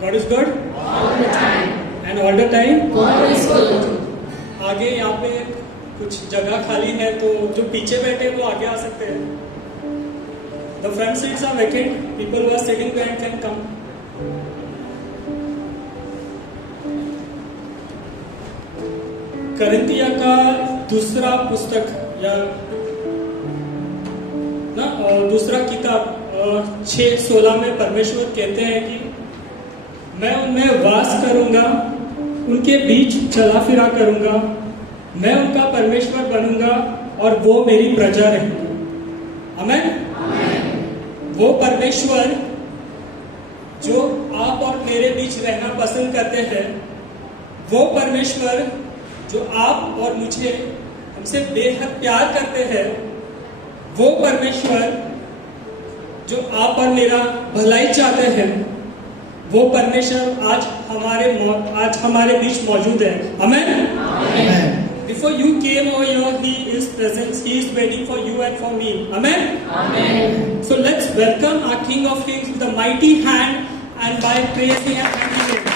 God is good all the time. and all the time. God is good. आगे यहाँ पे कुछ जगह खाली है तो जो पीछे बैठे हैं वो आगे आ सकते हैं. The front seats are vacant. People who are sitting behind can come. करंतिया का दूसरा पुस्तक या ना दूसरा किताब 6:16 में परमेश्वर कहते हैं कि मैं उनमें वास करूंगा, उनके बीच चला फिरा करूंगा, मैं उनका परमेश्वर बनूंगा और वो मेरी प्रजा रहेंगे. आमीन. वो परमेश्वर जो आप और मेरे बीच रहना पसंद करते हैं, वो परमेश्वर जो आप और मुझे हमसे बेहद प्यार करते हैं, वो परमेश्वर जो आप और मेरा भलाई चाहते हैं, वो परमेश्वर आज हमारे बीच मौजूद है. आमीन. Before you came over here, He is present. He is waiting for you and for me. Amen. Amen. So let's welcome our King of Kings with a mighty hand and by praising and thanking Him.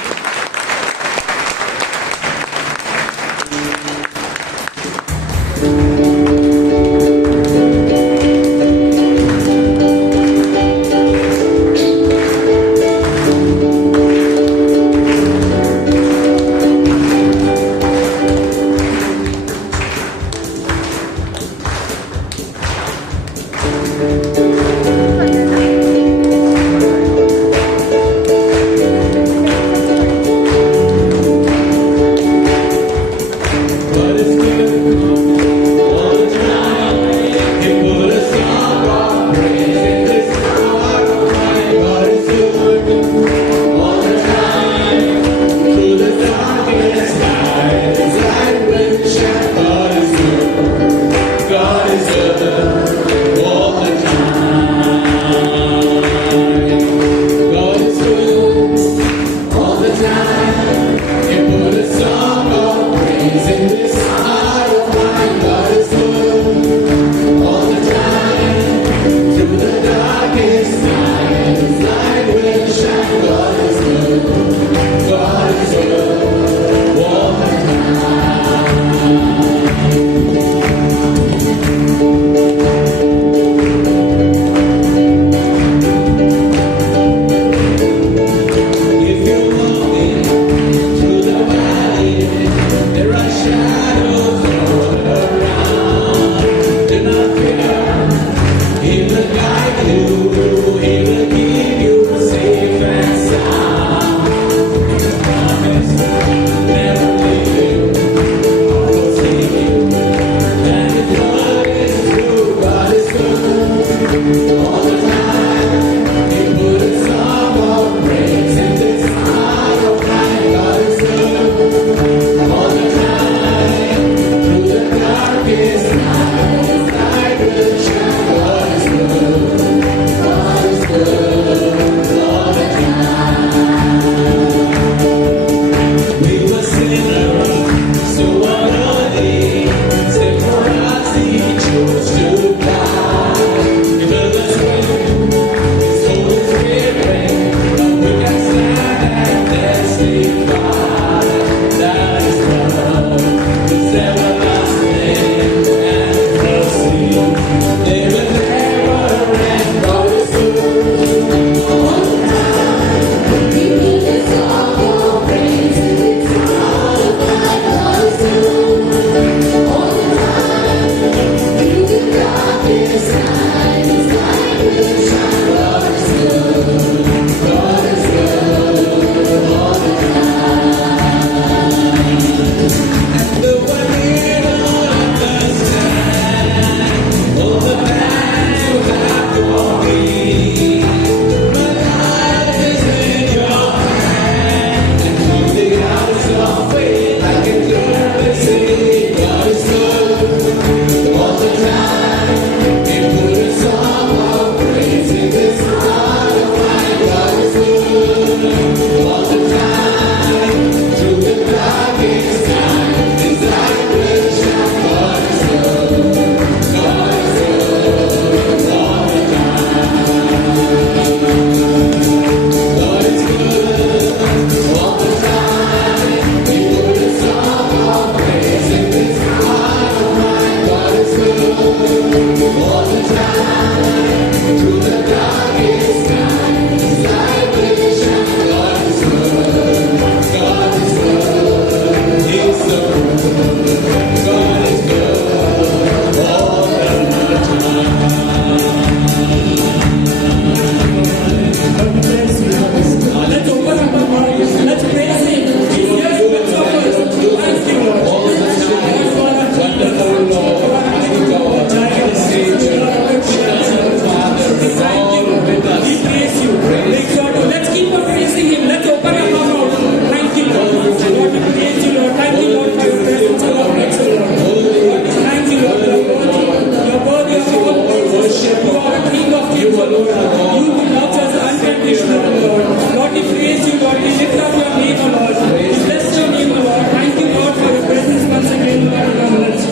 You who loves us unconditionally, Lord. Lord, we praise you, Lord. We lift up your name, O Lord. We bless your name, O Lord. Thank you, Lord, for your presence once again, Lord, in our midst.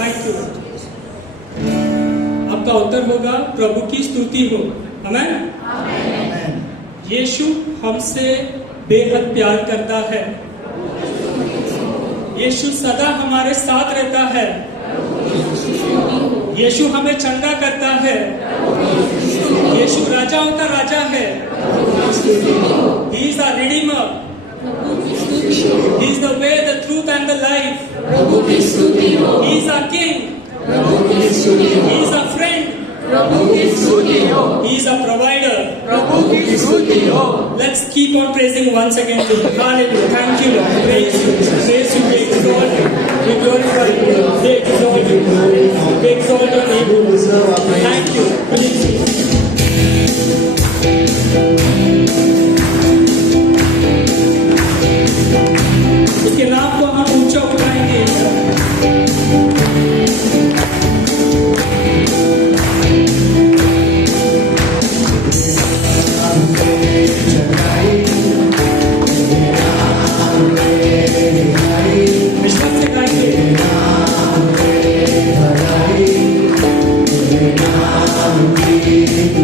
Thank you. आपका उत्तर होगा प्रभु की स्तुति हो। आमेन। यीशु हमसे बेहद प्यार करता है। यीशु सदा हमारे साथ रहता है। यीशु हमें चंगा करता है। यीशु राजाओं का राजा है। He is our redeemer. He is the way, the truth and the life. He is our king. He is our friend. He is our provider. Let's keep on praising once again. Hallelujah. Thank you, Lord. Praise you. Praise you. We exalt you. We glorify you. We exalt you. We exalt your name. Thank you. Praise you. उसके नाम को हम ऊंचा उठाएंगे। विश्वास से गाएंगे। Thank you.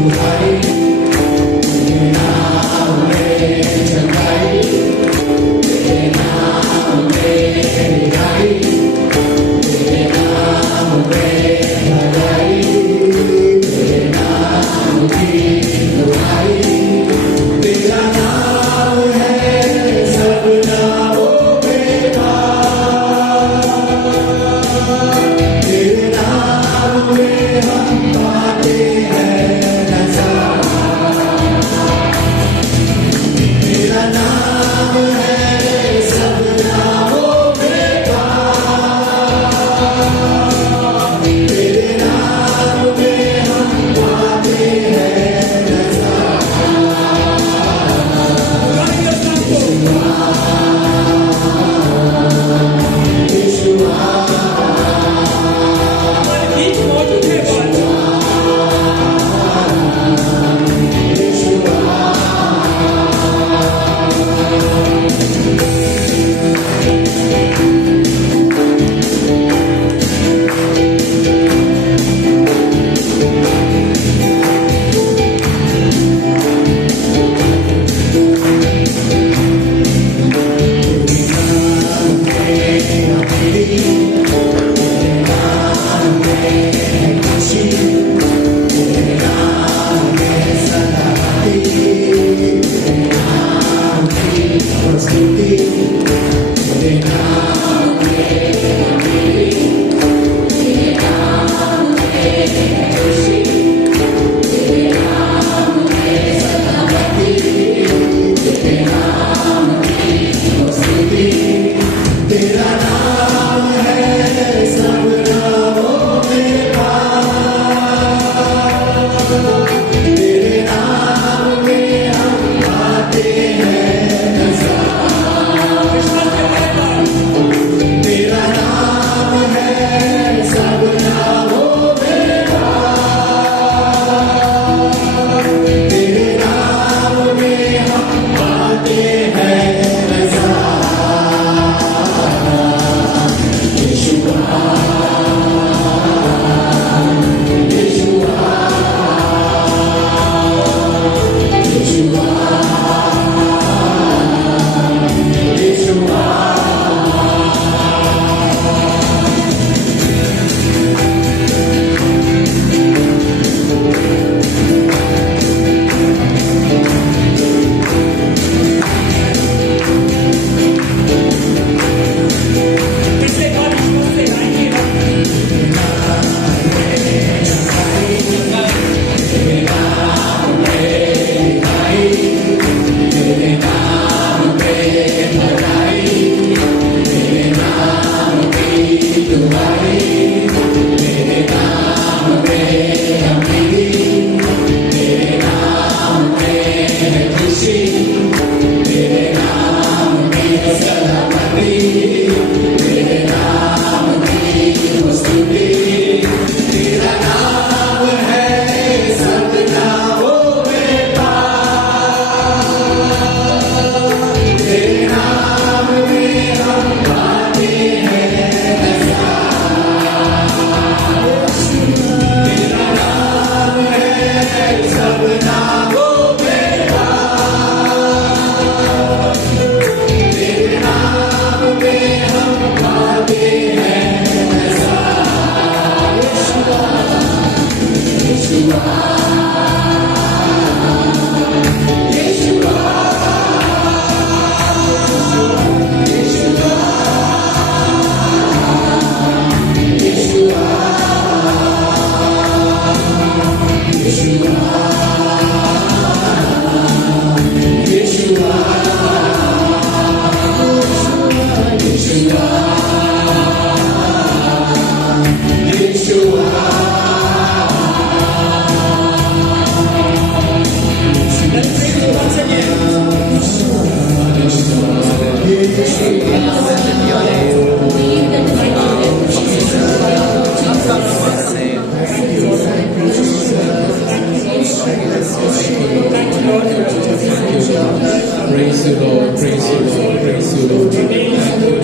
you, Lord. Praise you, Lord. Praise you, Lord. Your name is good.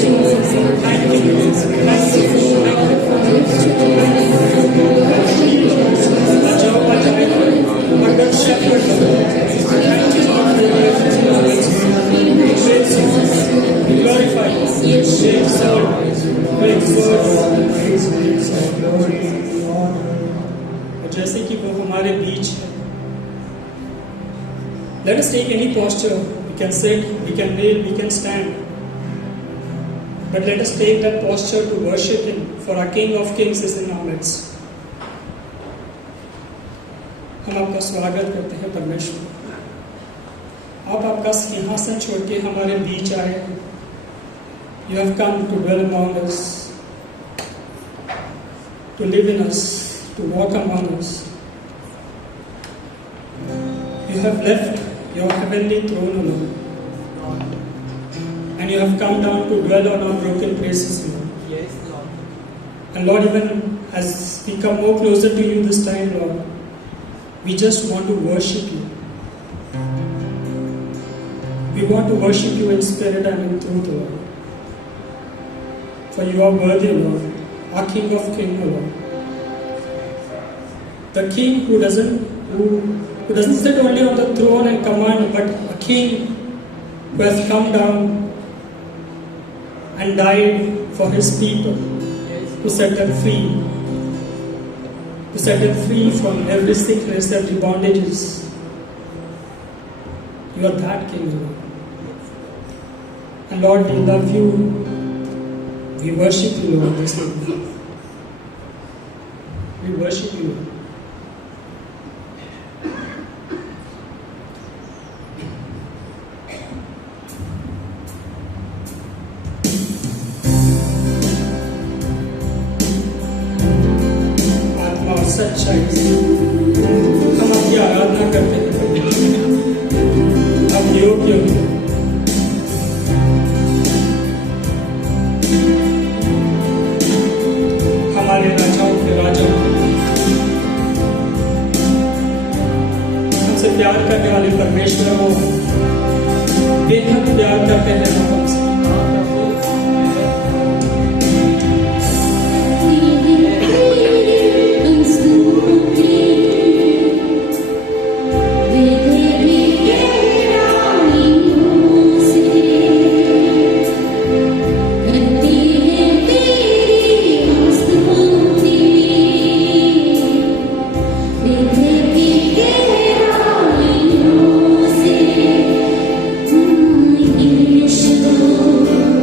Thank you. Thank you. Jehovah Jireh, our good shepherd. Thank you, Lord, for your faithfulness. We praise you. We glorify you. We exalt और जैसे कि वो हमारे बीच है, let us take any posture. We can sit, we can kneel, we can stand. But let us take that posture to worship Him, for our King of Kings is in our midst. हम आपका स्वागत करते हैं परमेश्वर। आप आपका सिंहासन छोड़ के हमारे बीच आए। You have come to dwell among us, to live in us, to walk among us. You have left your heavenly throne alone, and you have come down to dwell on our broken places, Lord. Yes, Lord. And Lord, even as we come more closer to you this time, Lord, we just want to worship you. We want to worship you in spirit and in truth, Lord. For you are worthy, Lord, our King of Kings, Lord. The King who doesn't sit only on the throne and command, but a King who has come down and died for His people to set them free. To set them free from every sickness, every bondages. You are that King, Lord. And Lord, we love you. We worship you, Lord, this evening. We worship you, Lord. आत्मा और सच्चाई से हम आपकी आराधना करते हैं। आप योग्य हो। हमारे राजाओं के राजा, हमसे प्यार करने वाले परमेश्वर हो, बेहद प्यार करते हैं हम हमसे। Yeshua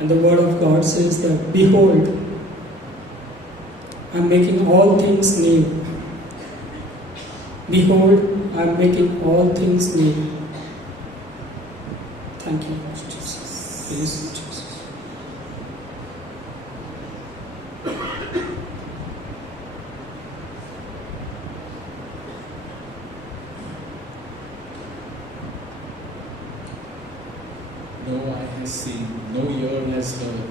And the word of God says that, behold, I'm making all things new. Behold, I'm making all things new. Thank you, Lord Jesus. Praise you, Jesus. No eye has seen, no ear has heard,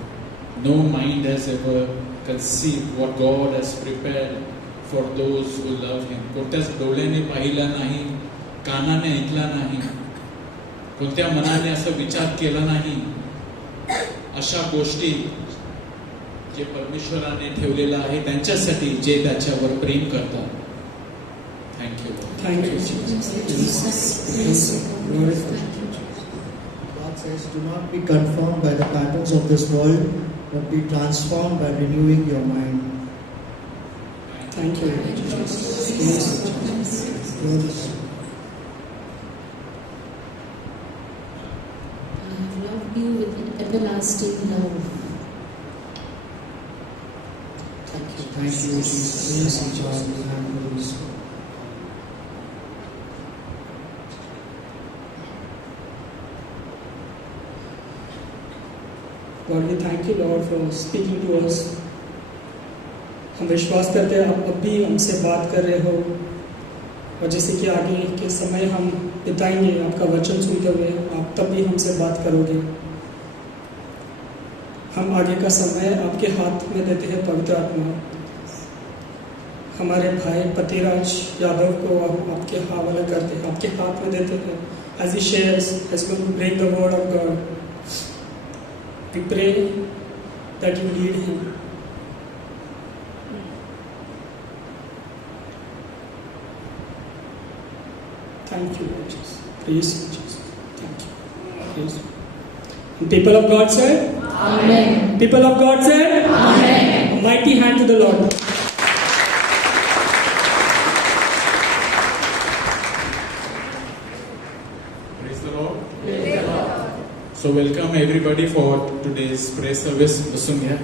no mind has ever conceived what God has prepared for those who love Him. कोणत्याच डोळ्याने पाहिला नाही, कानाने ऐकला नाही, कोणत्या मनाने असा विचार केला नाही, अशा गोष्टी जे परमेश्वराने ठेवलेला आहे त्यांच्यासाठी जे त्याच्यावर प्रेम करतात. Thank you. Thank you, Jesus. God says, do not be conformed by the patterns of this world, but be transformed by renewing your mind. Thank you, Lord Jesus. Praise you. I have loved you with an everlasting love. Thank you, Jesus. Praise you, God. Praise you. Lord, we thank you, Lord, for speaking to us. हम विश्वास करते हैं आप अब भी हमसे बात कर रहे हो, और जैसे कि आगे के समय हम बिताएंगे आपका वचन सुनते हुए, आप तब भी हमसे बात करोगे. हम आगे का समय आपके हाथ में देते हैं पवित्र आत्मा. हमारे भाई पतिराज यादव को हम आपके हवाले करते हैं, आपके हाथ में देते हैं. As he shares, as he will bring the word of God, we pray that you lead him. Thank you, Lord Jesus. Praise you, Jesus. Thank you. Praise you. And people of God said, Amen. people of God said, Amen. a mighty hand to the Lord. Praise the Lord. So welcome everybody for today's prayer service. बसून घ्या.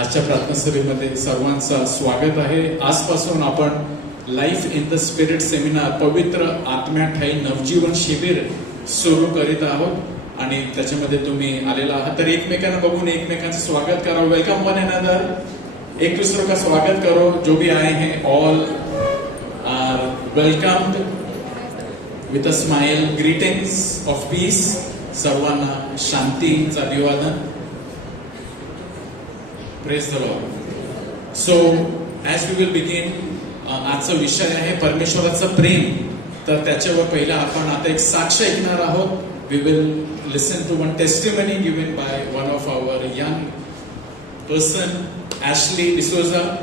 आजच्या प्रार्थना सभेमध्ये सर्वांचं स्वागत आहे. आजपासून आपण life in the spirit seminar, पवित्र आत्म्यात ठाई नवजीवन शिबिर सुरू करीत आहोत आणि त्याच्यामध्ये तुम्ही आलेला आहात. तर एकमेकांना बघून एकमेकांचं स्वागत करा. Welcome one another. एक दूसरे का स्वागत करो. जो भी आए हैं all are welcomed with a smile. Greetings of peace. सर्वांना शांतीचं अभिवादन. Praise the lord. So as we will begin, आजचा विषय आहे परमेश्वराचं प्रेम. तर त्याच्यावर पहिला आपण आता एक साक्ष ऐकणार आहोत. We will listen to one testimony given by one of our young person, Ashley D'Souza.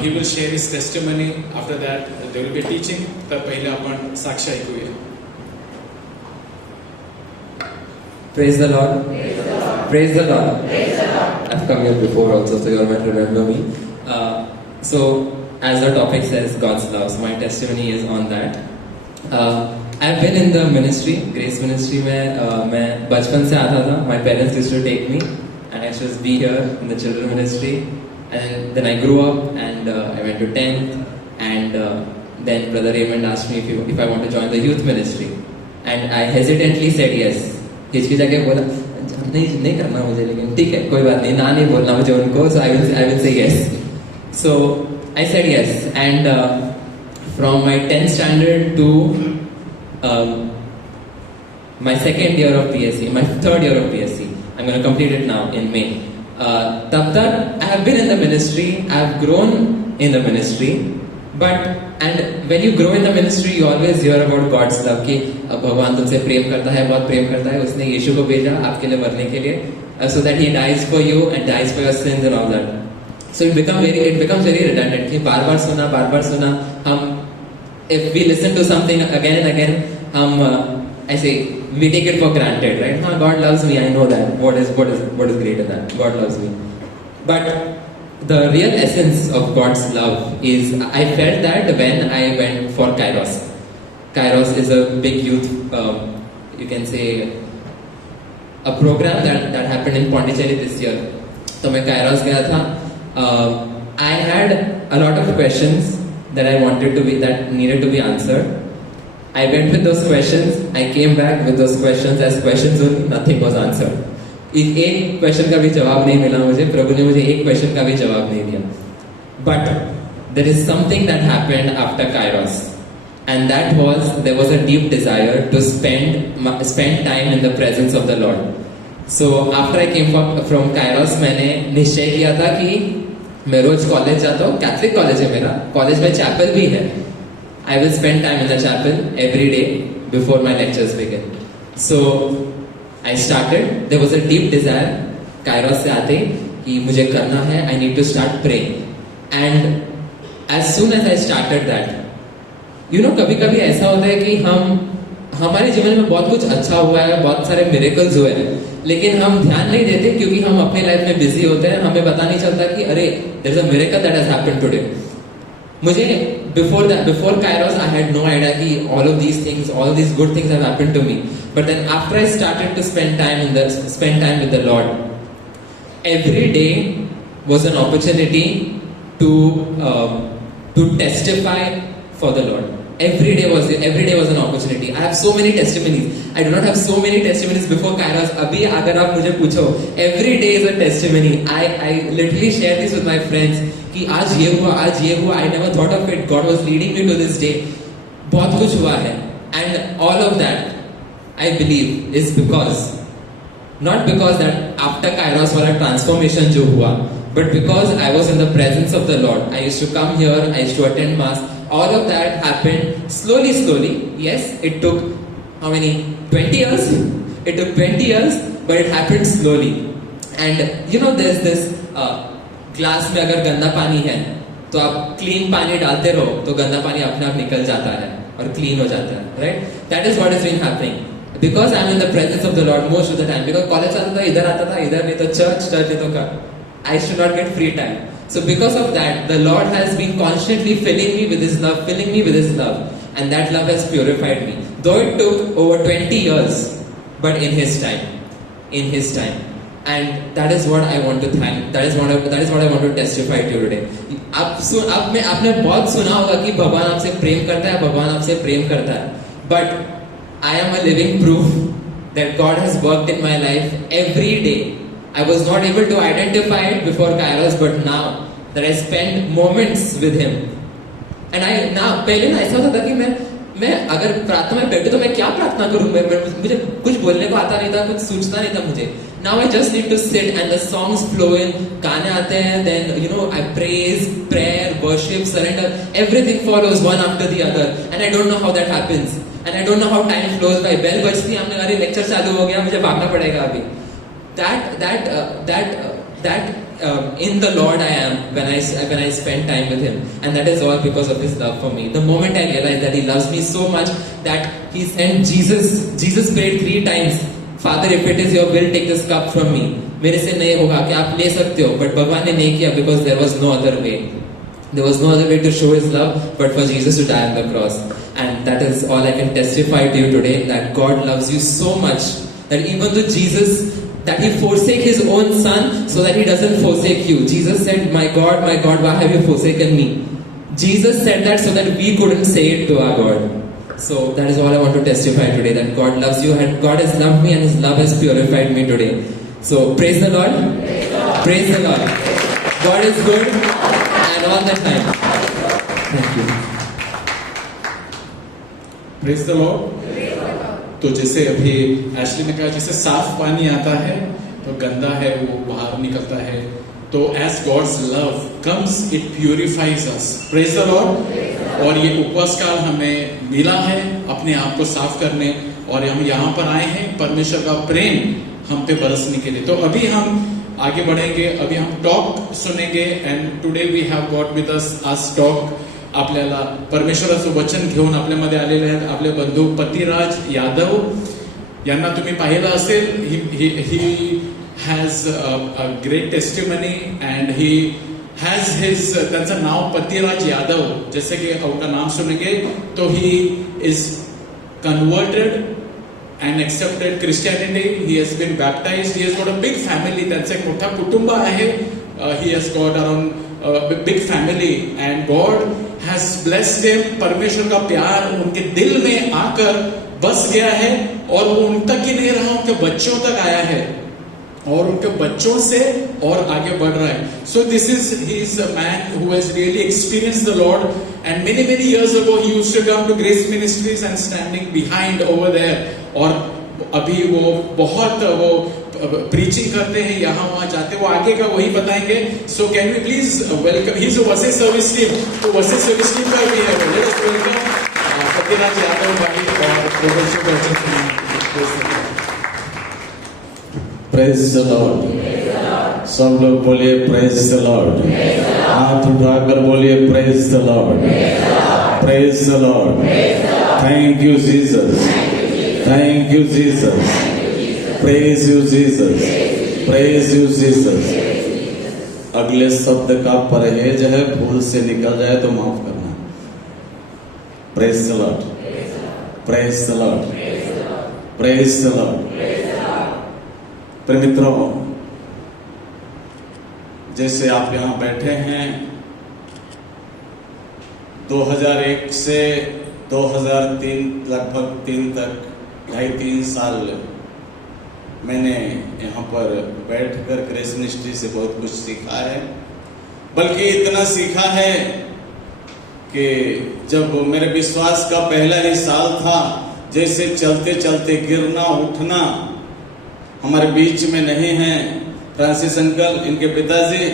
He will share his testimony. After that, there will be teaching. तर पहिले आपण साक्ष ऐकूया. Praise the Lord. Praise the Lord. I've come here before also, so you all might remember me. So, as the topic says, God's love. So my testimony is on that. I've been in the ministry, Grace Ministry में मैं बचपन से आता था. My parents used to take me, and I used to be here in the children ministry. And then I grew up, and I went to 10th, and then Brother Raymond asked me if I want to join the youth ministry, and I hesitantly said yes. हिचकिचा के बोला नहीं करना मुझे, लेकिन ठीक है कोई बात नहीं, ना नहीं बोलना मुझे उनको. So I will say yes. So I said yes, and from my 10th standard to my second year of PSC, my third year of PSC, I'm going to complete it now in May. तब तक I have been in the ministry, I have grown in the ministry, and when you grow in the ministry, you always hear about God's love कि भगवान तुमसे प्रेम करता है, बहुत प्रेम करता है. उसने यीशु को भेजा आपके लिए मरने के लिए, so that he dies for you and dies for your sins and all that. So it becomes very redundant कि बार बार सुना हम, if we listen to something again and again, हम ऐसे we take it for granted, right? हाँ, God loves me, I know that. What is great in that? God loves me. But the real essence of God's love is, I felt that when I went for Kairos. Kairos is a big youth, you can say, a program that happened in Pondicherry this year. तो मैं Kairos गया था. I had a lot of questions that I wanted to be that needed to be answered. I went with those questions. I came back with those questions as questions only. Nothing was answered. एक question का भी जवाब नहीं मिला मुझे. प्रभु ने मुझे एक क्वेश्चन का भी जवाब नहीं दिया. But there is something that happened after Kairos, and that was there was a deep desire to spend time in the presence of the Lord. So after I came from Kairos, मैंने निश्चय किया था कि मैं रोज college जाता हूँ. Catholic college है मेरा. कॉलेज में चैपल भी है. I will spend time in the chapel every day before my lectures begin. So I started. There was a deep desire. Kairos से आते कि मुझे करना है. I need to start praying. And as soon as I started that, you know, कभी-कभी ऐसा होता है कि हमारे जीवन में बहुत कुछ अच्छा हुआ है, बहुत सारे मिरेकल्स हुए हैं, लेकिन हम ध्यान नहीं देते क्योंकि हम अपने लाइफ में बिजी होते हैं. हमें पता नहीं चलता कि अरे there is a miracle that has happened today. मुझे before Kairos I had no idea कि all of these things, all these good things have happened to me. But then after I started to spend time with the Lord, every day was an opportunity to testify for the Lord. Every day was an opportunity. I have so many testimonies. I do not have so many testimonies before Kairos. अभी अगर आप मुझे पूछो, every day is a testimony. I literally share this with my friends कि आज ये हुआ. I never thought of it. God was leading me to this day. बहुत कुछ हुआ है. And all of that, I believe, is not because that after Kairos वाला transformation जो हुआ, but because I was in the presence of the Lord. I used to come here. I used to attend mass. All of that happened slowly. Yes, it took how many? 20 years? It took 20 years, but it happened slowly. And you know, there's this glass में अगर गंदा पानी है तो आप clean पानी डालते रहो तो गंदा पानी अपने आप निकल जाता है और क्लीन हो जाता है. Right? That is what is been happening because I am in the presence of the lord most of the time. Because college आता था, इधर नहीं तो चर्च नहीं तो घर. I should not get free time. So because of that, the Lord has been constantly filling me with His love, and that love has purified me. Though it took over 20 years, but in His time, and that is what I want to thank. That is what I want to testify to you today. अब आपने बहुत सुना होगा कि भगवान आपसे प्रेम करता है, but I am a living proof that God has worked in my life every day. I was not able to identify it before Kairos, but now that I spend moments with Him, and पहले ना ऐसा होता था कि मैं अगर प्रार्थना में बैठे तो मैं क्या प्रार्थना करूं. मुझे कुछ बोलने को आता नहीं था, कुछ सोचता नहीं था मुझे. Now I just need to sit and the songs flow in. गाने आते हैं, then I praise, prayer, worship, surrender. Everything follows one after the other, and I don't know how that happens, and I don't know how time flows by. Bell बजती है, हमने अरे lecture चालू हो गया, मुझे भागना पड़ेगा अभी. That in the Lord I am when I spend time with Him, and that is all because of His love for me. The moment I realized that He loves me so much that He sent Jesus. Jesus prayed 3 times, Father, if it is your will, take this cup from me. मेरे से नहीं होगा कि आप ले सकते हो, but भगवान ने नहीं किया because there was no other way. There was no other way to show His love but for Jesus to die on the cross. And that is all I can testify to you today, that God loves you so much that even though Jesus, that He forsake His own Son so that He doesn't forsake you. Jesus said, my God, why have you forsaken me? Jesus said that so that we couldn't say it to our God. So that is all I want to testify today, that God loves you and God has loved me and His love has purified me today. So praise the Lord. Praise the Lord. God is good and all the time. Thank you. Praise the Lord. तो जैसे अभी Ashley ने कहा, जैसे साफ पानी आता है तो गंदा है वो बाहर निकलता है, तो as God's love comes, it purifies us. Praise the Lord. और ये उपवास काल हमें मिला है अपने आप को साफ करने, और हम यहाँ पर आए हैं परमेश्वर का प्रेम हम पे बरसने के लिए. तो अभी हम आगे बढ़ेंगे, अभी हम टॉक सुनेंगे. And today we have got with us आज टॉक. आपल्याला परमेश्वराचं वचन घेऊन आपल्यामध्ये आलेले आहेत आपले बंधू पतिराज यादव. यांना तुम्ही पाहिलं असेल. He has a great testimony and he has his, त्यांचं नाव पतिराज यादव. जैसे कि उनका नाम सुनेंगे तो he is converted and accepted Christianity. He has been baptized. He has got a big family. त्यांचं एक मोठा कुटुंब आहे. He has got around a big family and God has blessed him. परमेश्वर का प्यार उनके दिल में आकर बस गया है और वो उन तक ही नहीं रहा, उनके बच्चों तक आया है और उनके बच्चों से और आगे बढ़ रहा है. So this is, he is a man who has really experienced the Lord, and many years ago he used to come to Grace Ministries and standing behind over there. और अभी वो बहुत वो preaching करते हैं, यहाँ वहाँ जाते, वो आगे का वही बताएंगे. So can we please welcome, he is a वसे सर्विस टीम, तो वसे सर्विस टीम का भी है. Let us welcome Satyaraj Yadav भाई और professor Bachchan. Praise the Lord. सब लोग बोलिए प्रेज द लॉर्ड. हाथ उठाकर बोलिए praise the Lord. Praise the Lord. Thank you Jesus. Thank you Jesus. Praise you Jesus. Praise you Jesus. अगले शब्द का परहेज है, भूल से निकल जाए तो माफ करना. Praise the Lord. Praise the Lord. Praise the Lord. प्रिय मित्रों, जैसे आप यहां बैठे हैं, 2001 से 2003 लगभग 3 तक 2.5-3 साल मैंने यहाँ पर बैठकर ग्रेस मिनिस्ट्री से बहुत कुछ सीखा है. बल्कि इतना सीखा है कि जब मेरे विश्वास का पहला ही साल था, जैसे चलते चलते गिरना उठना. हमारे बीच में नहीं हैं फ्रांसिस अंकल, इनके पिताजी,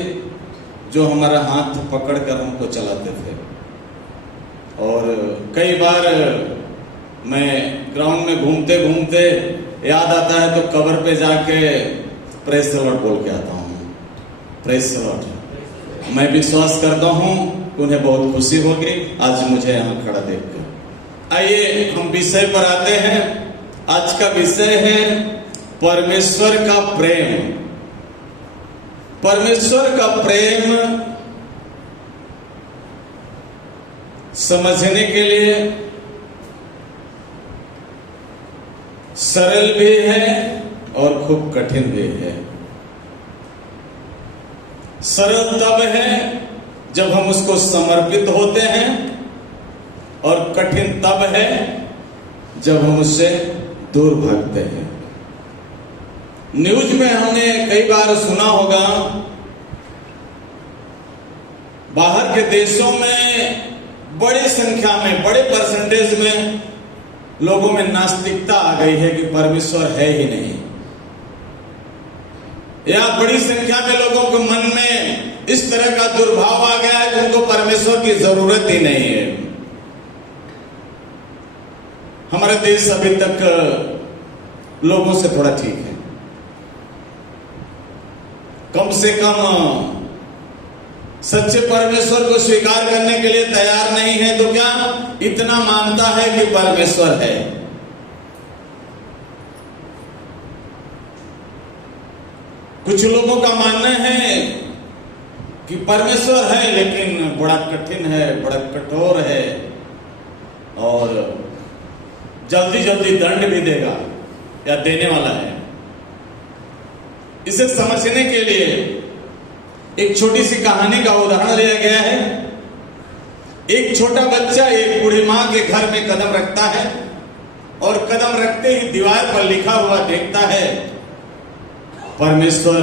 जो हमारा हाथ पकड़कर हमको चलाते थे. और कई बार मैं ग्राउंड में घूमते घूमते याद आता है तो कबर पे जाके प्रेज द लॉर्ड बोल के आता हूँ. Praise the Lord. मैं विश्वास करता हूँ उन्हें बहुत खुशी होगी आज मुझे यहाँ खड़ा देखकर. आइए हम विषय पर आते हैं. आज का विषय है परमेश्वर का प्रेम. परमेश्वर का प्रेम समझने के लिए सरल भी है और खूब कठिन भी है. सरल तब है जब हम उसको समर्पित होते हैं, और कठिन तब है जब हम उससे दूर भागते हैं. न्यूज में हमने कई बार सुना होगा, बाहर के देशों में बड़ी संख्या में, बड़े परसेंटेज में लोगों में नास्तिकता आ गई है कि परमेश्वर है ही नहीं. या बड़ी संख्या में लोगों के मन में इस तरह का दुर्भाव आ गया है कि उनको परमेश्वर की जरूरत ही नहीं है. हमारा देश अभी तक लोगों से थोड़ा ठीक है. कम से कम सच्चे परमेश्वर को स्वीकार करने के लिए तैयार नहीं है तो क्या इतना मानता है कि परमेश्वर है. कुछ लोगों का मानना है कि परमेश्वर है लेकिन बड़ा कठिन है, बड़ा कठोर है और जल्दी जल्दी दंड भी देगा या देने वाला है. इसे समझने के लिए एक छोटी सी कहानी का उदाहरण लिया गया है. एक छोटा बच्चा एक बूढ़ी मां के घर में कदम रखता है और कदम रखते ही दीवार पर लिखा हुआ देखता है, परमेश्वर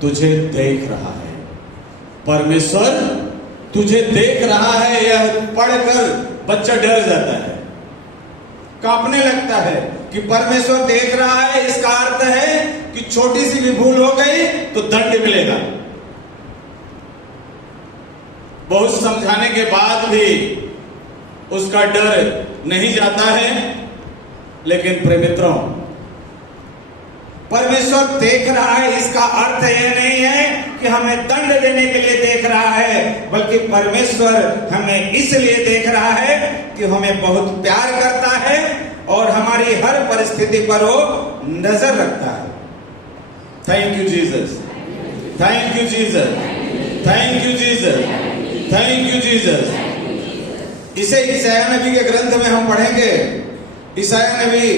तुझे देख रहा है. परमेश्वर तुझे देख रहा है. यह पढ़कर बच्चा डर जाता है, कांपने लगता है कि परमेश्वर देख रहा है, इसका अर्थ है कि छोटी सी भी भूल हो गई तो दंड मिलेगा. बहुत समझाने के बाद भी उसका डर नहीं जाता है. लेकिन प्रिय मित्रों, परमेश्वर देख रहा है इसका अर्थ यह नहीं है कि हमें दंड देने के लिए देख रहा है, बल्कि परमेश्वर हमें इसलिए देख रहा है कि हमें बहुत प्यार करता है और हमारी हर परिस्थिति पर वो नजर रखता है. Thank you Jesus. Thank you Jesus. Thank you Jesus. Thank you Jesus. इसे ईसाया नबी के ग्रंथ में हम पढ़ेंगे. ईसाया नबी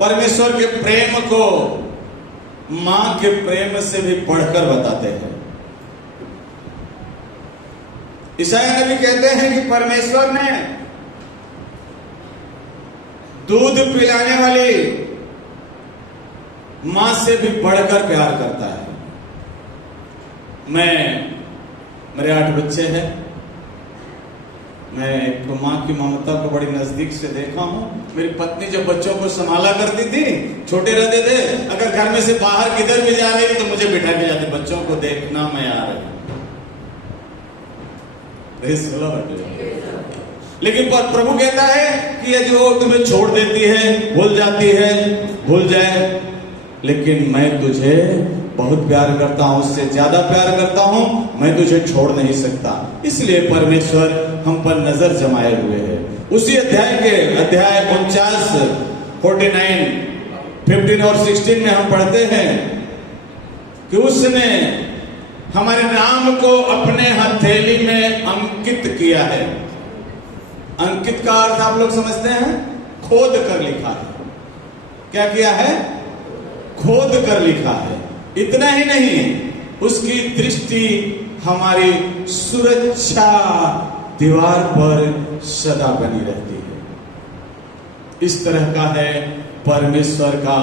परमेश्वर के प्रेम को मां के प्रेम से भी बढ़कर बताते हैं। ईसाया नबी कहते हैं कि परमेश्वर ने दूध पिलाने वाली मां से भी बढ़कर प्यार करता है। मेरे 8 बच्चे हैं। मैं एक मां की ममता को बड़ी नजदीक से देखा हूं। मेरी पत्नी जब बच्चों को संभाला करती थी, छोटे रहते थे, अगर घर में से बाहर किधर भी जा रही तो मुझे बिठा के जाती, बच्चों को देखना मैं आ रही। लेकिन प्रभु कहता है कि ये जो तुम्हें छोड़ देती है, भूल जाती है, भूल जाए, लेकिन मैं तुझे बहुत प्यार करता हूं, उससे ज्यादा प्यार करता हूं, मैं तुझे छोड़ नहीं सकता। इसलिए परमेश्वर हम पर नजर जमाए हुए है। उसी अध्याय 49, 49, 15 और 16 में हम पढ़ते हैं कि उसने हमारे नाम को अपने हथेली में अंकित किया है। अंकित का अर्थ आप लोग समझते हैं? खोद कर लिखा है। क्या किया है? खोद कर लिखा है। इतना ही नहीं, उसकी दृष्टि हमारी सुरक्षा दीवार पर सदा बनी रहती है। इस तरह का है परमेश्वर का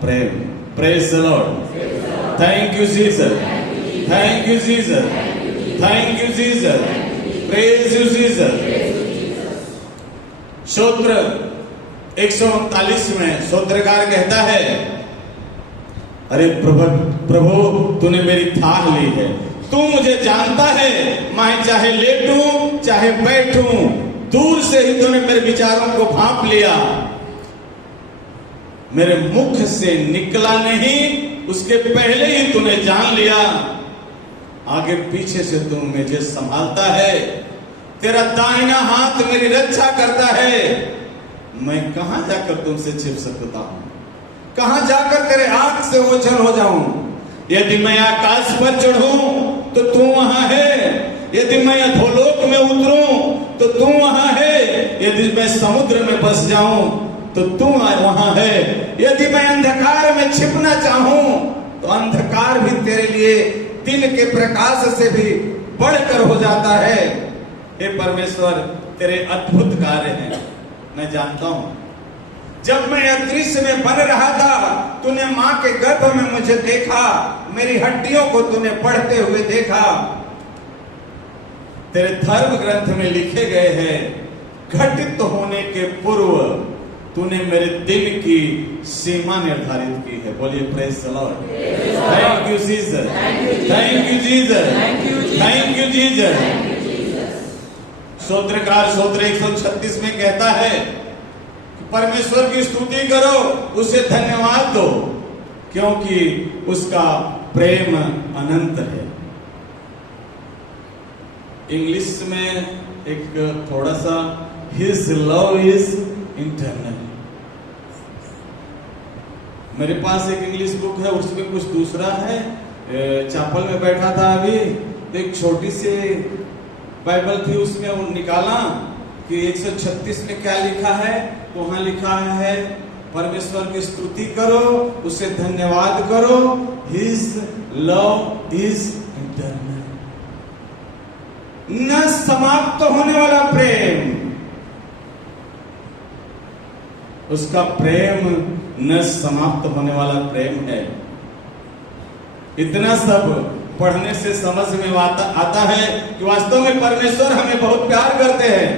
प्रेम। Praise the Lord. Thank you Jesus, thank you Jesus, thank you Jesus, praise you Jesus. स्तोत्र 139 में स्तोत्रकार कहता है, अरे प्रभु तूने मेरी थाह ली है, तू मुझे जानता है, मैं चाहे लेटूं चाहे बैठूं, दूर से ही तूने मेरे विचारों को भांप लिया। मेरे मुख से निकला नहीं, उसके पहले ही तूने जान लिया। आगे पीछे से तू मुझे संभालता है, तेरा दाहिना हाथ मेरी रक्षा करता है। मैं कहां जाकर तुमसे छिप सकता हूं? कहां जाकर तेरे आंख से ओझल हो जाऊं? यदि मैं आकाश पर चढ़ूं तो तू वहां है, यदि मैं अधोलोक में उतरूं तो तू वहां है, यदि मैं समुद्र में बस जाऊं तो तू वहां है, यदि मैं अंधकार में छिपना चाहूं तो अंधकार भी तेरे लिए दिन के प्रकाश से भी बढ़कर हो जाता है। हे परमेश्वर, तेरे अद्भुत कार्य हैं, मैं जानता हूं। जब मैं अंतरिक्ष में बन रहा था, तूने मां के गर्भ में मुझे देखा, मेरी हड्डियों को तूने बढ़ते हुए देखा। तेरे धर्म ग्रंथ में लिखे गए हैं, घटित होने के पूर्व तूने मेरे दिन की सीमा निर्धारित की है। बोलिए praise the Lord. Thank you Jesus, thank you Jesus, thank you Jesus. स्तोत्रकार स्तोत्र 136 में कहता है, परमेश्वर की स्तुति करो, उसे धन्यवाद दो, क्योंकि उसका प्रेम अनंत है। इंग्लिश में एक थोड़ा सा, हिज लव इज इंटरनल। मेरे पास एक इंग्लिश बुक है, उसमें कुछ दूसरा है। चैपल में बैठा था अभी, तो एक छोटी सी बाइबल थी, उसमें वो निकाला कि 136 में क्या लिखा है। तो वहां लिखा है, परमेश्वर की स्तुति करो, उसे धन्यवाद करो, हिज लव इज इंटरनल। न समाप्त होने वाला प्रेम, उसका प्रेम न समाप्त होने वाला प्रेम है। इतना सब पढ़ने से समझ में आता है कि वास्तव में परमेश्वर हमें बहुत प्यार करते हैं।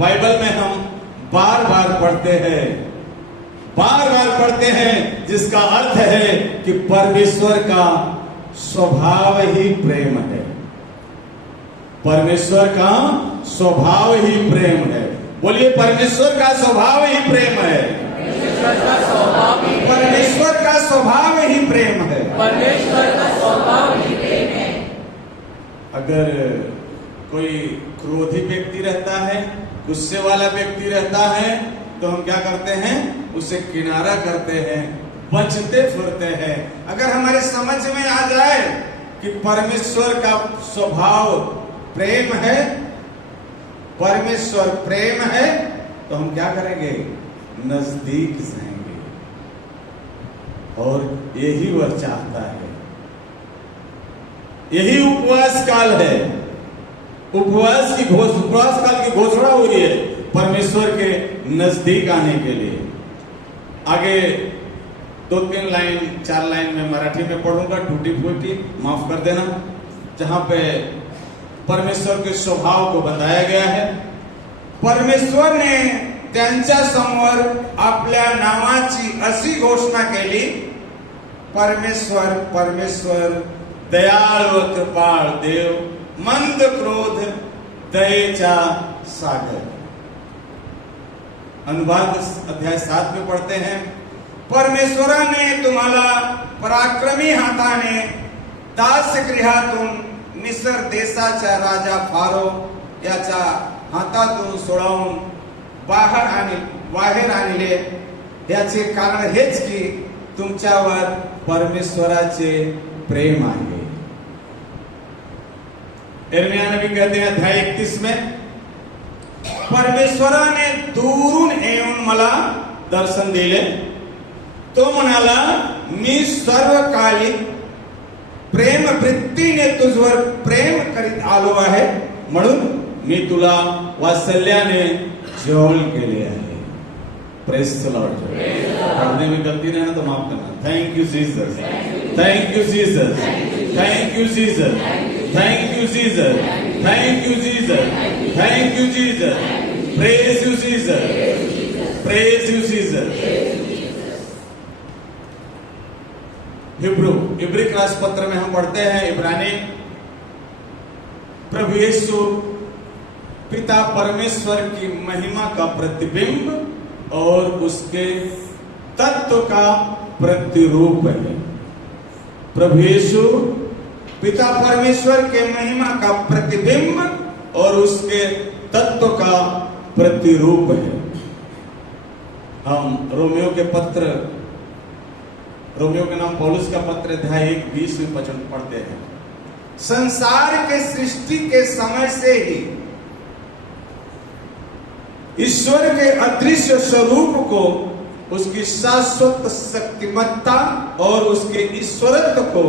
बाइबल में हम बार बार पढ़ते हैं, बार बार पढ़ते हैं, जिसका अर्थ है कि परमेश्वर का स्वभाव ही प्रेम है। परमेश्वर का स्वभाव ही प्रेम है। बोलिए, परमेश्वर का स्वभाव ही प्रेम है। परमेश्वर का स्वभाव ही प्रेम है। परमेश्वर का स्वभाव ही प्रेम है। अगर कोई क्रोधी व्यक्ति रहता है, गुस्से वाला व्यक्ति रहता है, तो हम क्या करते हैं? उसे किनारा करते हैं, बचते फिरते हैं। अगर हमारे समझ में आ जाए कि परमेश्वर का स्वभाव प्रेम है, परमेश्वर प्रेम है, तो हम क्या करेंगे? नजदीक जाएंगे। और यही वह चाहता है। यही उपवास काल है। उपवास काल की घोषणा हुई है परमेश्वर के नजदीक आने के लिए। आगे 2-3 लाइन 4 लाइन में मराठी में पढ़ूंगा, टूटी फूटी माफ कर देना, जहां पे परमेश्वर के स्वभाव को बताया गया है। परमेश्वर ने त्यांच्या समोर आपल्या नावाची अशी घोषणा केली, परमेश्वर परमेश्वर दयाळ व कृपाळ देव, मंद क्रोध, दयेचा सागर। अनुवाद अध्याय 7 में पढ़ते हैं, परमेश्वराने तुम्हाला पराक्रमी हाताने दासगृहातून मिस्र देशाच्या राजा फारो याच्या हातातून सोडवून बाहेर आणले। याचे कारण हेच की तुमच्यावर परमेश्वराचे प्रेम आहे। यिर्मयाह नबी कहते हैं अध्याय 31 में, परमेश्वराने दूरून येऊन मला दर्शन दिले। तो म्हणाला, मी सर्वकालिक प्रेम वृत्तीने तुझवर प्रेम करीत आलो आहे, म्हणून मी तुला वात्सल्याने जवळ केले आहे। Praise the Lord. पढ़ने में गलती नहीं है तो माफ करना। Thank you Jesus, thank you Jesus, thank you Jesus, thank you Jesus, thank you Jesus, thank you Jesus, praise you Jesus, praise you Jesus. Every class पत्र में हम पढ़ते हैं, इब्रानी, प्रभु यीशु पिता परमेश्वर की महिमा का प्रतिबिंब और उसके तत्व का प्रतिरूप है। प्रभु यीशु पिता परमेश्वर के महिमा का प्रतिबिंब और उसके तत्व का प्रतिरूप है। हम रोमियो के नाम पौलुस का पत्र अध्याय 1:20 में पढ़ते हैं, संसार के सृष्टि के समय से ही ईश्वर के अदृश्य स्वरूप को, उसकी शाश्वत शक्तिमत्ता और उसके ईश्वरत्व को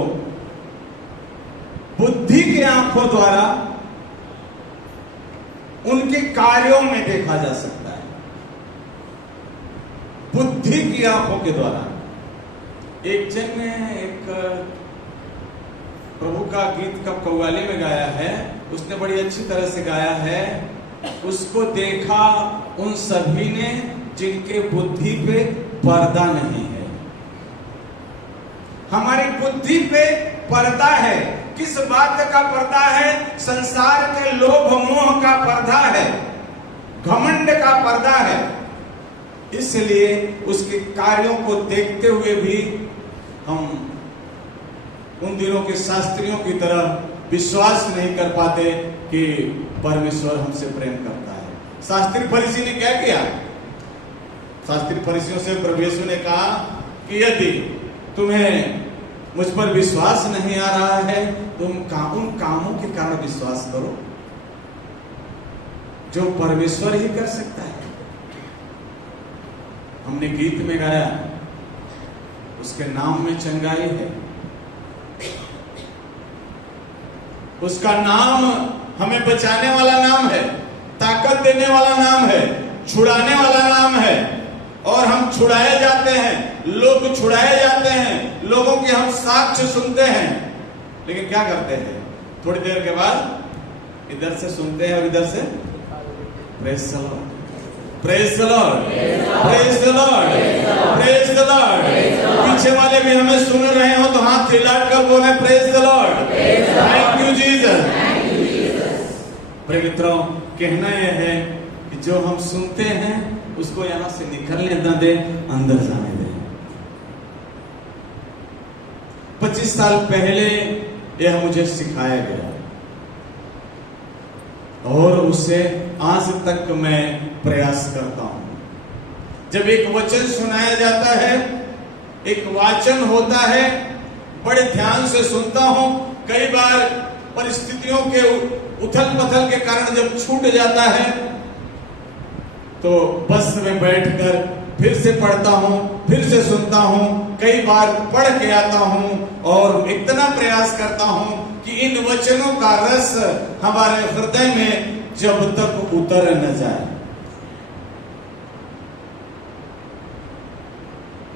बुद्धि की आंखों द्वारा उनके कार्यों में देखा जा सकता है। बुद्धि की आंखों के द्वारा। एक जन ने एक प्रभु का गीत कब कव्वाली में गाया है, उसने बड़ी अच्छी तरह से गाया है, उसको देखा उन सभी ने जिनके बुद्धि पे पर्दा नहीं है। हमारी बुद्धि पे पर्दा है। किस बात का पर्दा है? संसार के लोभ मोह का पर्दा है, घमंड का पर्दा है। इसलिए उसके कार्यों को देखते हुए भी हम उन दिनों के शास्त्रियों की तरह विश्वास नहीं कर पाते कि परमेश्वर हमसे प्रेम करता है। शास्त्री फरीसी ने क्या किया? शास्त्री फरीसियों से प्रभु यीशु ने कहा कि यदि तुम्हें मुझ पर विश्वास नहीं आ रहा है, तुम उन कामों के कारण विश्वास करो जो परमेश्वर ही कर सकता है। हमने गीत में गाया, उसके नाम में चंगाई है, उसका नाम हमें बचाने वाला नाम है, ताकत देने वाला नाम है, छुड़ाने वाला नाम है। और हम छुड़ाए जाते हैं, लोग छुड़ाए जाते हैं, लोगों के हम साक्ष्य सुनते हैं, लेकिन क्या करते हैं? थोड़ी देर के बाद इधर से सुनते हैं और इधर से praise the Lord, praise the Lord, praise the Lord, praise the Lord. पीछे वाले भी हमें सुन रहे हो तो हाथ हिलाकर कर बोले praise the Lord, thank you Jesus. प्रिय मित्रों, कहना यह है कि जो हम सुनते हैं उसको यहां से निकलने न दे, अंदर जाने दे। 25 साल पहले यह मुझे सिखाया गया और उसे आज तक मैं प्रयास करता हूं। जब एक वचन सुनाया जाता है, एक वाचन होता है, बड़े ध्यान से सुनता हूं। कई बार परिस्थितियों के उथल पथल के कारण जब छूट जाता है तो बस में बैठकर फिर से पढ़ता हूं, फिर से सुनता हूं, कई बार पढ़ के आता हूं और इतना प्रयास करता हूं कि इन वचनों का रस हमारे हृदय में जब तक उतर न जाए।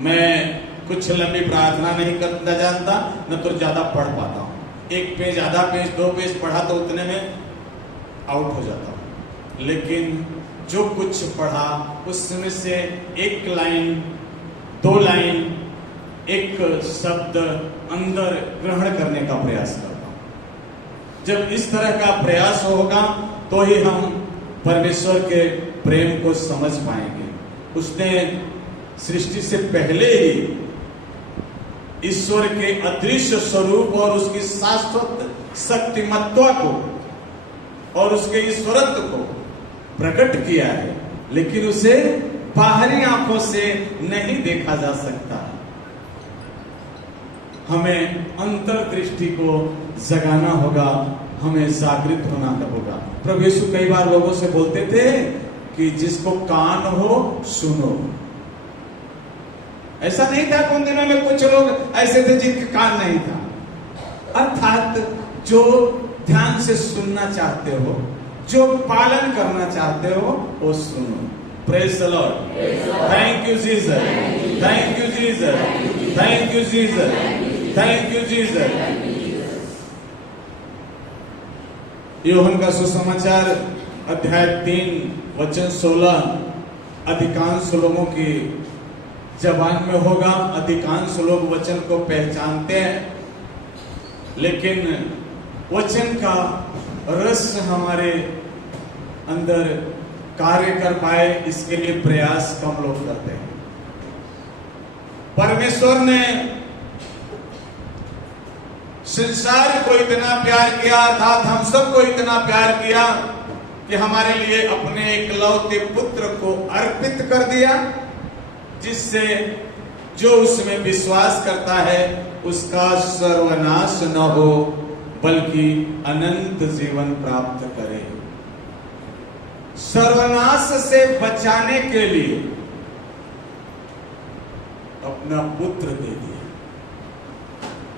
मैं कुछ लंबी प्रार्थना नहीं करना जानता, न तो ज्यादा पढ़ पाता हूं। एक पेज, आधा पेज, 2 पेज पढ़ा तो उतने में आउट हो जाता हूं। लेकिन जो कुछ पढ़ा उसमें से एक लाइन, 2 लाइन, एक शब्द अंदर ग्रहण करने का प्रयास करता हूं। जब इस तरह का प्रयास होगा तो ही हम परमेश्वर के प्रेम को समझ पाएंगे। उसने सृष्टि से पहले ही ईश्वर के अदृश्य स्वरूप और उसकी शाश्वत शक्तिमत्ता को और उसके ईश्वरत्व को प्रकट किया है, लेकिन उसे बाहरी आंखों से नहीं देखा जा सकता। हमें अंतर्दृष्टि को जगाना होगा, हमें जागृत होना होगा। प्रभु यीशु कई बार लोगों से बोलते थे कि जिसको कान हो सुनो। ऐसा नहीं था कि उन दिनों में कुछ लोग ऐसे थे जिनके कान नहीं था। अर्थात जो ध्यान से सुनना चाहते हो, जो पालन करना चाहते हो, वो सुनो। Praise the Lord. Thank you Jesus, thank you Jesus, thank you Jesus, thank you Jesus. यूहन्ना का सुसमाचार अध्याय 3 वचन 16 अधिकांश लोगों की जबान में होगा। अधिकांश लोग वचन को पहचानते हैं, लेकिन वचन का रस हमारे अंदर कार्य कर पाए, इसके लिए प्रयास कम लोग करते हैं। परमेश्वर ने संसार को इतना प्यार किया, अर्थात हम सबको इतना प्यार किया कि हमारे लिए अपने एकलौते पुत्र को अर्पित कर दिया, जिससे जो उसमें विश्वास करता है उसका सर्वनाश न हो बल्कि अनंत जीवन प्राप्त करे। सर्वनाश से बचाने के लिए अपना पुत्र दे दिया।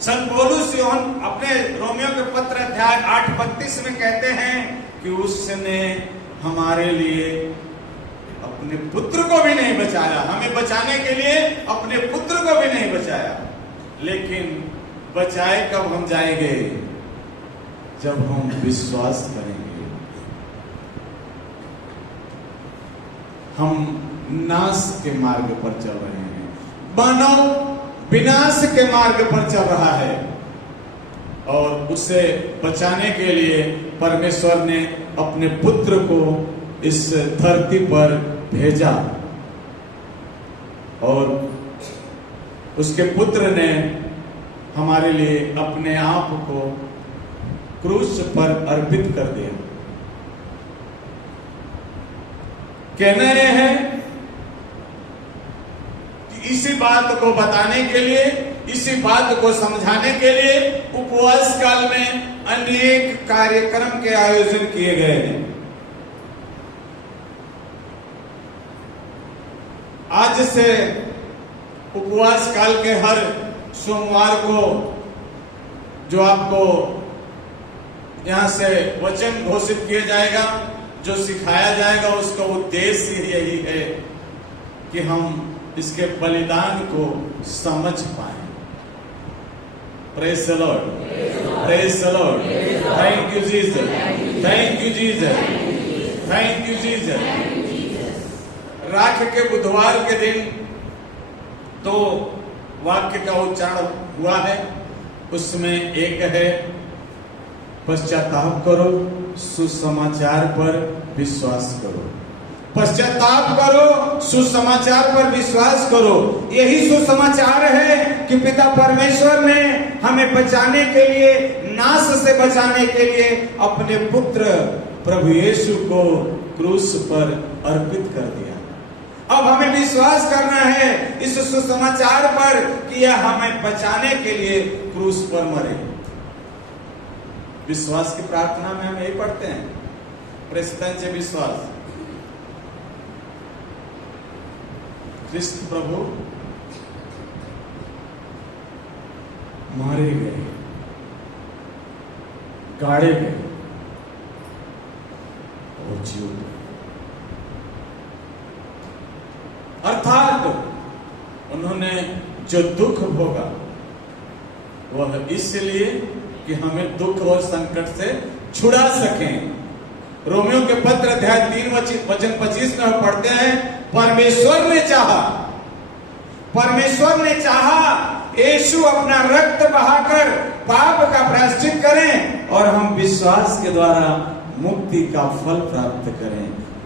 संत पौलुस यूहन्ना अपने रोमियो के पत्र अध्याय 8:32 में कहते हैं कि उसने हमारे लिए अपने पुत्र को भी नहीं बचाया, हमें बचाने के लिए अपने पुत्र को भी नहीं बचाया। लेकिन बचाए कब हम जाएंगे? जब हम विश्वास करेंगे। हम नाश के मार्ग पर चल रहे हैं, मानव विनाश के मार्ग पर चल रहा है, और उसे बचाने के लिए परमेश्वर ने अपने पुत्र को इस धरती पर भेजा, और उसके पुत्र ने हमारे लिए अपने आप को क्रूस पर अर्पित कर दिया। कहना यह है कि इसी बात को बताने के लिए, इसी बात को समझाने के लिए उपवास काल में अनेक कार्यक्रम के आयोजन किए गए हैं। आज से उपवास काल के हर सोमवार को जो आपको यहां से वचन घोषित किया जाएगा, जो सिखाया जाएगा, उसका उद्देश्य यही है कि हम इसके बलिदान को समझ पाए। Praise the Lord, praise the Lord. Thank you Jesus, thank you Jesus, thank you Jesus. राख के बुधवार के दिन तो वाक्य का उच्चारण हुआ है, उसमें एक है पश्चाताप करो, सुसमाचार पर विश्वास करो। पश्चाताप करो, सुसमाचार पर विश्वास करो। यही सुसमाचार है कि पिता परमेश्वर ने हमें बचाने के लिए, नाश से बचाने के लिए अपने पुत्र प्रभु यीशु को क्रूस पर अर्पित कर दिया। अब हमें विश्वास करना है इस सुसमाचार पर कि यह हमें बचाने के लिए क्रूस पर मरे। विश्वास की प्रार्थना में हम यही पढ़ते हैं, प्रस्तुत विश्वास। ख्रिस्त प्रभु मारे गए, गाड़े गए और जीव गए। अर्थात उन्होंने जो दुख भोगा वह इसलिए कि हमें दुख और संकट से छुड़ा सकें। रोमियो के पत्र अध्याय 3 वचन 25 में हम पढ़ते हैं, परमेश्वर ने चाहा यीशु अपना रक्त बहाकर पाप का प्रायश्चित करें और हम विश्वास के द्वारा मुक्ति का फल प्राप्त करें,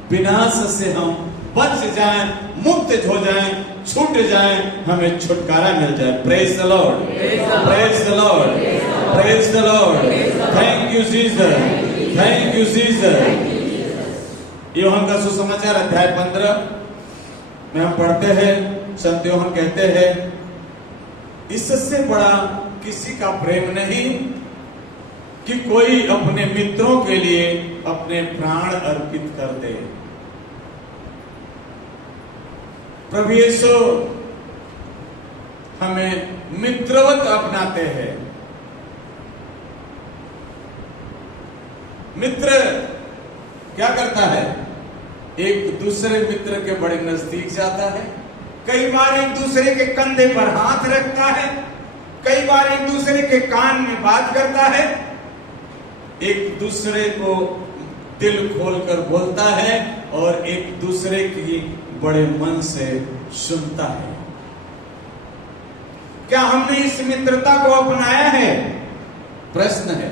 विनाश से हम बच जाएं, मुक्त हो जाएं, छूट जाएं, हमें छुटकारा मिल जाए। Praise the Lord, praise the Lord, praise the Lord. Thank you Jesus, thank you Jesus. यूहन्ना का सुसमाचार अध्याय 15 में हम पढ़ते हैं, संत यूहन्ना कहते हैं, इससे बड़ा किसी का प्रेम नहीं कि कोई अपने मित्रों के लिए अपने प्राण अर्पित कर दे। प्रभु यीशु हमें मित्रवत अपनाते हैं। मित्र क्या करता है? एक दूसरे मित्र के बड़े नजदीक जाता है, कई बार एक दूसरे के कंधे पर हाथ रखता है, कई बार एक दूसरे के कान में बात करता है, एक दूसरे को दिल खोलकर बोलता है और एक दूसरे की बड़े मन से सुनता है। क्या हमने इस मित्रता को अपनाया है? प्रश्न है।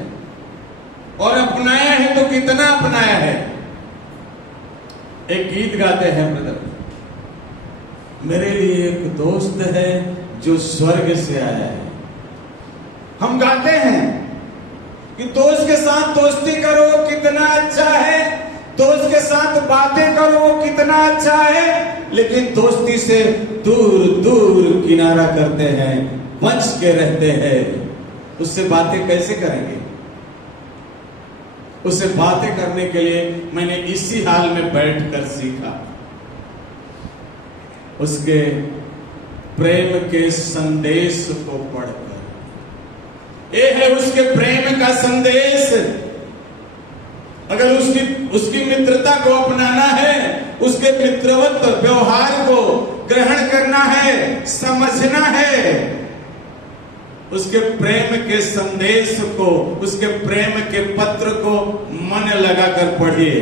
और अपनाया है तो कितना अपनाया है? एक गीत गाते हैं ब्रदर, मेरे लिए एक दोस्त है जो स्वर्ग से आया है। हम गाते हैं कि दोस्त के साथ दोस्ती करो कितना अच्छा है, दोस्त के साथ बातें करो कितना अच्छा है, लेकिन दोस्ती से दूर दूर किनारा करते हैं, बच के रहते हैं। उससे बातें कैसे करेंगे? उससे बातें करने के लिए मैंने इसी हाल में बैठकर सीखा, उसके प्रेम के संदेश को पढ़कर। ये है उसके प्रेम का संदेश। अगर उसकी मित्रता को अपनाना है, उसके मित्रवत व्यवहार को ग्रहण करना है, समझना है, उसके प्रेम के संदेश को, उसके प्रेम के पत्र को मन लगाकर पढ़िए।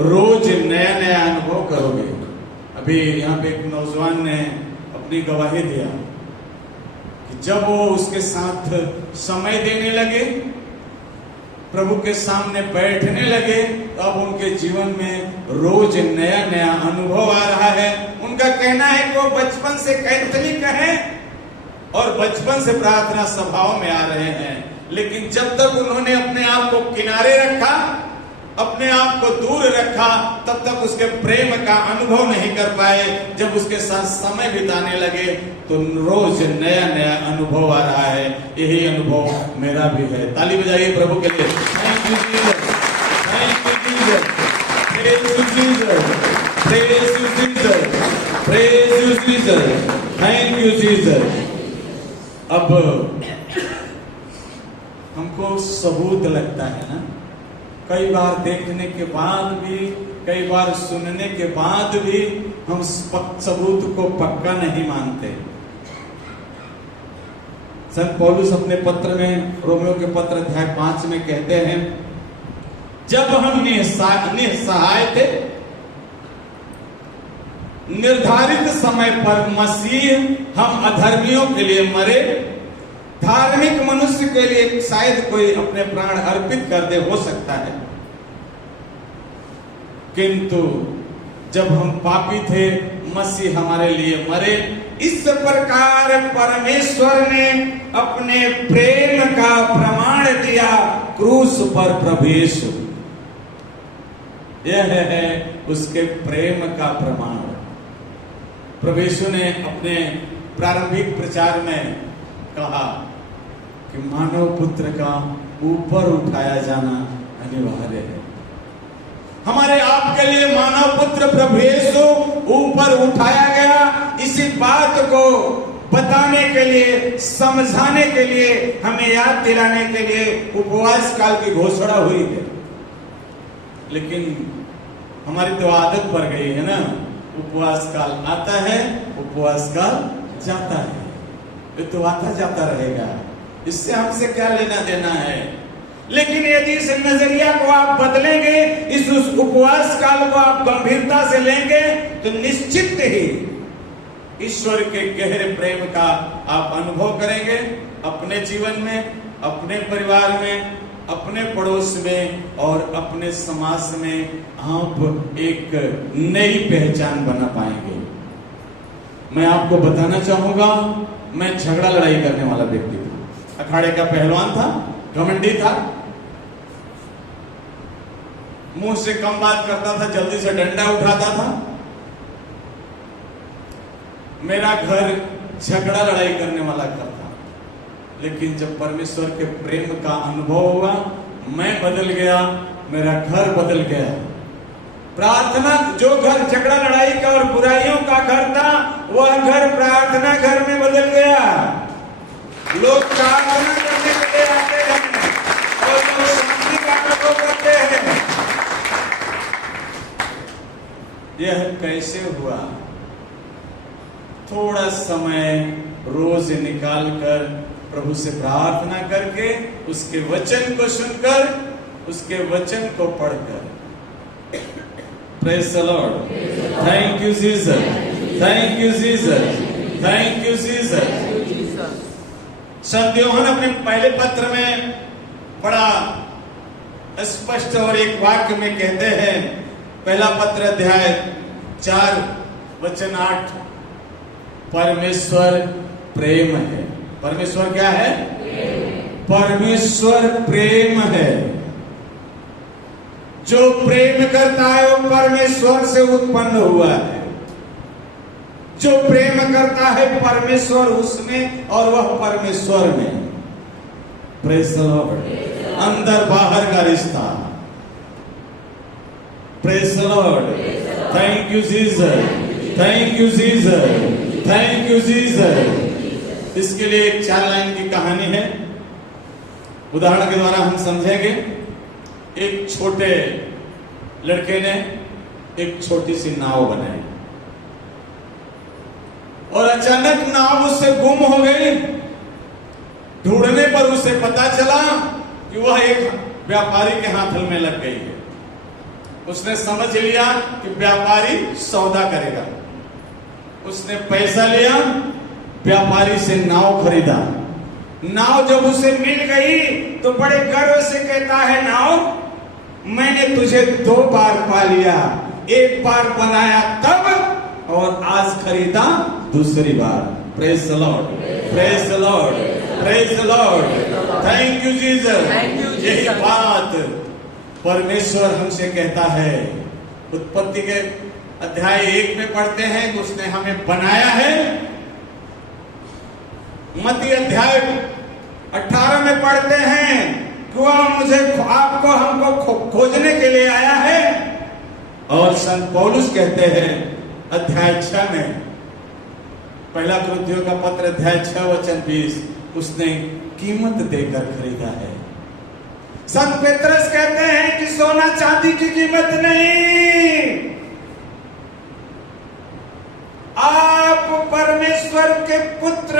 रोज नया नया अनुभव करोगे। अभी यहाँ पे एक नौजवान ने अपनी गवाही दिया कि जब वो उसके साथ समय देने लगे, प्रभु के सामने बैठने लगे, तो अब उनके जीवन में रोज नया नया अनुभव आ रहा है। उनका कहना है कि वो बचपन से कैथोलिक हैं और बचपन से प्रार्थना सभाओं में आ रहे हैं, लेकिन जब तक उन्होंने अपने आप को किनारे रखा, अपने आप को दूर रखा, तब तक उसके प्रेम का अनुभव नहीं कर पाए। जब उसके साथ समय बिताने लगे तो रोज नया नया अनुभव आ रहा है। यही अनुभव मेरा भी है। ताली बजाइए प्रभु के लिए। Thank you Jesus, thank you Jesus, praise you Jesus, praise you Jesus, praise you Jesus, thank you Jesus. अब हमको सबूत लगता है ना, कई बार देखने के बाद भी, कई बार सुनने के बाद भी हम सबूत को पक्का नहीं मानते। संत पौलुस अपने पत्र में, रोमियो के पत्र अध्याय 5 में कहते हैं, जब हम निस्सहाय थे, निर्धारित समय पर मसीह हम अधर्मियों के लिए मरे। धार्मिक मनुष्य के लिए शायद कोई अपने प्राण अर्पित कर दे, हो सकता है, किंतु जब हम पापी थे मसीह हमारे लिए मरे। इस प्रकार परमेश्वर ने अपने प्रेम का प्रमाण दिया क्रूस पर प्रभु यीशु। यह है उसके प्रेम का प्रमाण। प्रभु यीशु ने अपने प्रारंभिक प्रचार में कहा कि मानव पुत्र का ऊपर उठाया जाना अनिवार्य है। हमारे आपके लिए मानव पुत्र प्रभु यीशु ऊपर उठाया गया। इसी बात को बताने के लिए, समझाने के लिए, हमें याद दिलाने के लिए उपवास काल की घोषणा हुई है। लेकिन हमारी तो आदत पड़ गई है ना, उपवास काल आता है, उपवास काल जाता है, ये तो आता जाता रहेगा, इससे हमसे क्या लेना देना है। लेकिन यदि इस नजरिया को आप बदलेंगे, इस उपवास काल को आप गंभीरता से लेंगे, तो निश्चित ही ईश्वर के गहरे प्रेम का आप अनुभव करेंगे अपने जीवन में, अपने परिवार में, अपने पड़ोस में और अपने समाज में। आप एक नई पहचान बना पाएंगे। मैं आपको बताना चाहूंगा, मैं झगड़ा लड़ाई करने वाला व्यक्ति था, अखाड़े का पहलवान था, घमंडी था, मुंह से कम बात करता था, जल्दी से डंडा उठाता था। मेरा घर झगड़ा लड़ाई करने वाला घर था। लेकिन जब परमेश्वर के प्रेम का अनुभव हुआ, मैं बदल गया, मेरा घर बदल गया। प्रार्थना, जो घर झगड़ा लड़ाई का और बुराइयों का घर था, वह घर प्रार्थना घर में बदल गया। लोग प्रार्थना करने के लिए आते हैं और लोग शांति का अनुभव करते हैं। यह कैसे हुआ? थोड़ा समय रोज निकाल कर प्रभु से प्रार्थना करके, उसके वचन को सुनकर, उसके वचन को पढ़कर। Praise the Lord. Thank you Jesus. Thank you Jesus. Thank you Jesus. संत यूहन्ना अपने पहले पत्र में बड़ा स्पष्ट और एक वाक्य में कहते हैं, पहला पत्र अध्याय 4 वचन 8, परमेश्वर प्रेम है। परमेश्वर क्या है? परमेश्वर प्रेम है। जो प्रेम करता है वो परमेश्वर से उत्पन्न हुआ है। जो प्रेम करता है परमेश्वर उसमें और वह परमेश्वर में। Praise the Lord. अंदर बाहर का रिश्ता। Praise the Lord. Thank you Jesus, thank you Jesus, thank you Jesus. इसके लिए एक 4 लाइन की कहानी है, उदाहरण के द्वारा हम समझेंगे। एक छोटे लड़के ने एक छोटी सी नाव बनाई और अचानक नाव उससे गुम हो गई। ढूंढने पर उसे पता चला कि वह एक व्यापारी के हाथ में लग गई है। उसने समझ लिया कि व्यापारी सौदा करेगा। उसने पैसा लिया, व्यापारी से नाव खरीदा। नाव जब उसे मिल गई तो बड़े गर्व से कहता है, नाव मैंने तुझे 2 बार पा लिया, एक बार बनाया तब और आज खरीदा दूसरी बार। Praise the Lord, praise the Lord, praise the Lord. Thank you Jesus. यही बात परमेश्वर हमसे कहता है। उत्पत्ति के अध्याय 1 में पढ़ते हैं कि उसने हमें बनाया है। मत्ती अध्याय 18 में पढ़ते हैं कि वह मुझे आपको हमको खोजने के लिए आया है। और संत पौलुस कहते हैं अध्याय 6 में, पहला कुरिन्थियों का पत्र अध्याय 6 वचन 20, उसने कीमत देकर खरीदा है। संत पेत्रस कहते हैं कि सोना चांदी की कीमत नहीं, आप परमेश्वर के पुत्र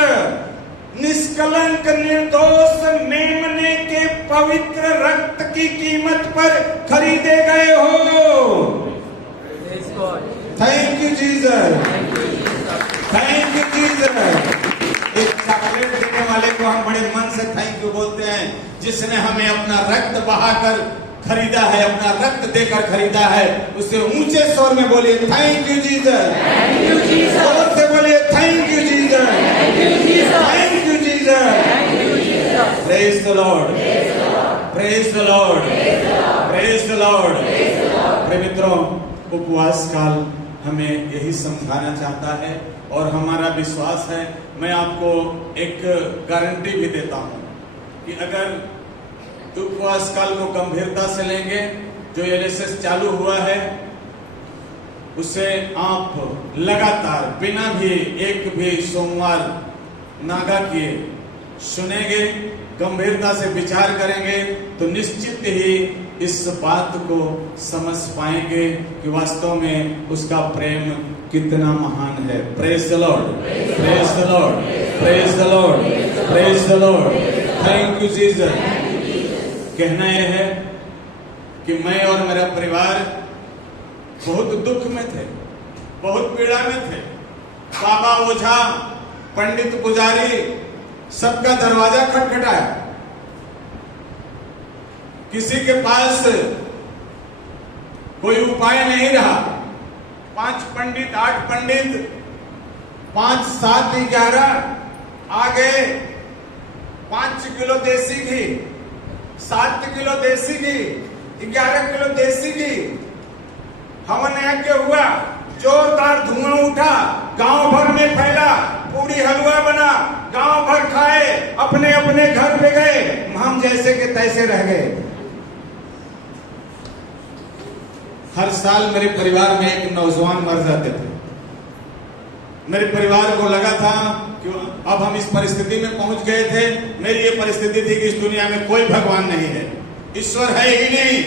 निष्कलंक निर्दोष मेमने के पवित्र रक्त की कीमत पर खरीदे गए हो। Thank you Jesus, thank you Jesus. एक चॉकलेट देने वाले को हम बड़े मन से थैंक यू बोलते हैं, जिसने हमें अपना रक्त बहाकर खरीदा है, अपना रक्त देकर खरीदा है। उसे ऊंचे स्वर में बोलिए thank you Jesus, thank you Jesus. जोर से बोलिए thank you Jesus, thank you Jesus, thank you Jesus, thank you Jesus. Praise the Lord, praise the Lord, praise the Lord. प्रिय मित्रों, उपवास काल हमें यही समझाना चाहता है और हमारा विश्वास है। मैं आपको एक गारंटी भी देता हूं कि अगर उपवास काल को गंभीरता से लेंगे, जो एलएसएस चालू हुआ है, उसे आप लगातार बिना भी एक भी सोमवार नागा किए सुनेंगे, गंभीरता से विचार करेंगे, तो निश्चित ही इस बात को समझ पाएंगे कि वास्तव में उसका प्रेम कितना महान है। Praise the Lord, praise the Lord, praise the Lord, praise the Lord. Thank you Jesus. कहना यह है कि मैं और मेरा परिवार बहुत दुख में थे, बहुत पीड़ा में थे। बाबा ओझा, पंडित पुजारी, सबका दरवाजा खटखटाया। किसी के पास कोई उपाय नहीं रहा। 5 पंडित, 8 पंडित, 5, 7, 11 आ गए। 5 किलो देसी घी, 7 किलो देसी घी, 11 किलो देसी घी, हवन यज्ञ हुआ, जोरदार धुआं उठा, गांव भर में फैला, पूरी हलवा बना, गांव भर खाए, अपने अपने घर पे गए, हम जैसे के तैसे रह गए। हर साल मेरे परिवार में एक नौजवान मर जाते थे। मेरे परिवार को लगा था कि अब हम इस परिस्थिति में पहुंच गए थे। मेरी ये परिस्थिति थी कि इस दुनिया में कोई भगवान नहीं है, ईश्वर है ही नहीं।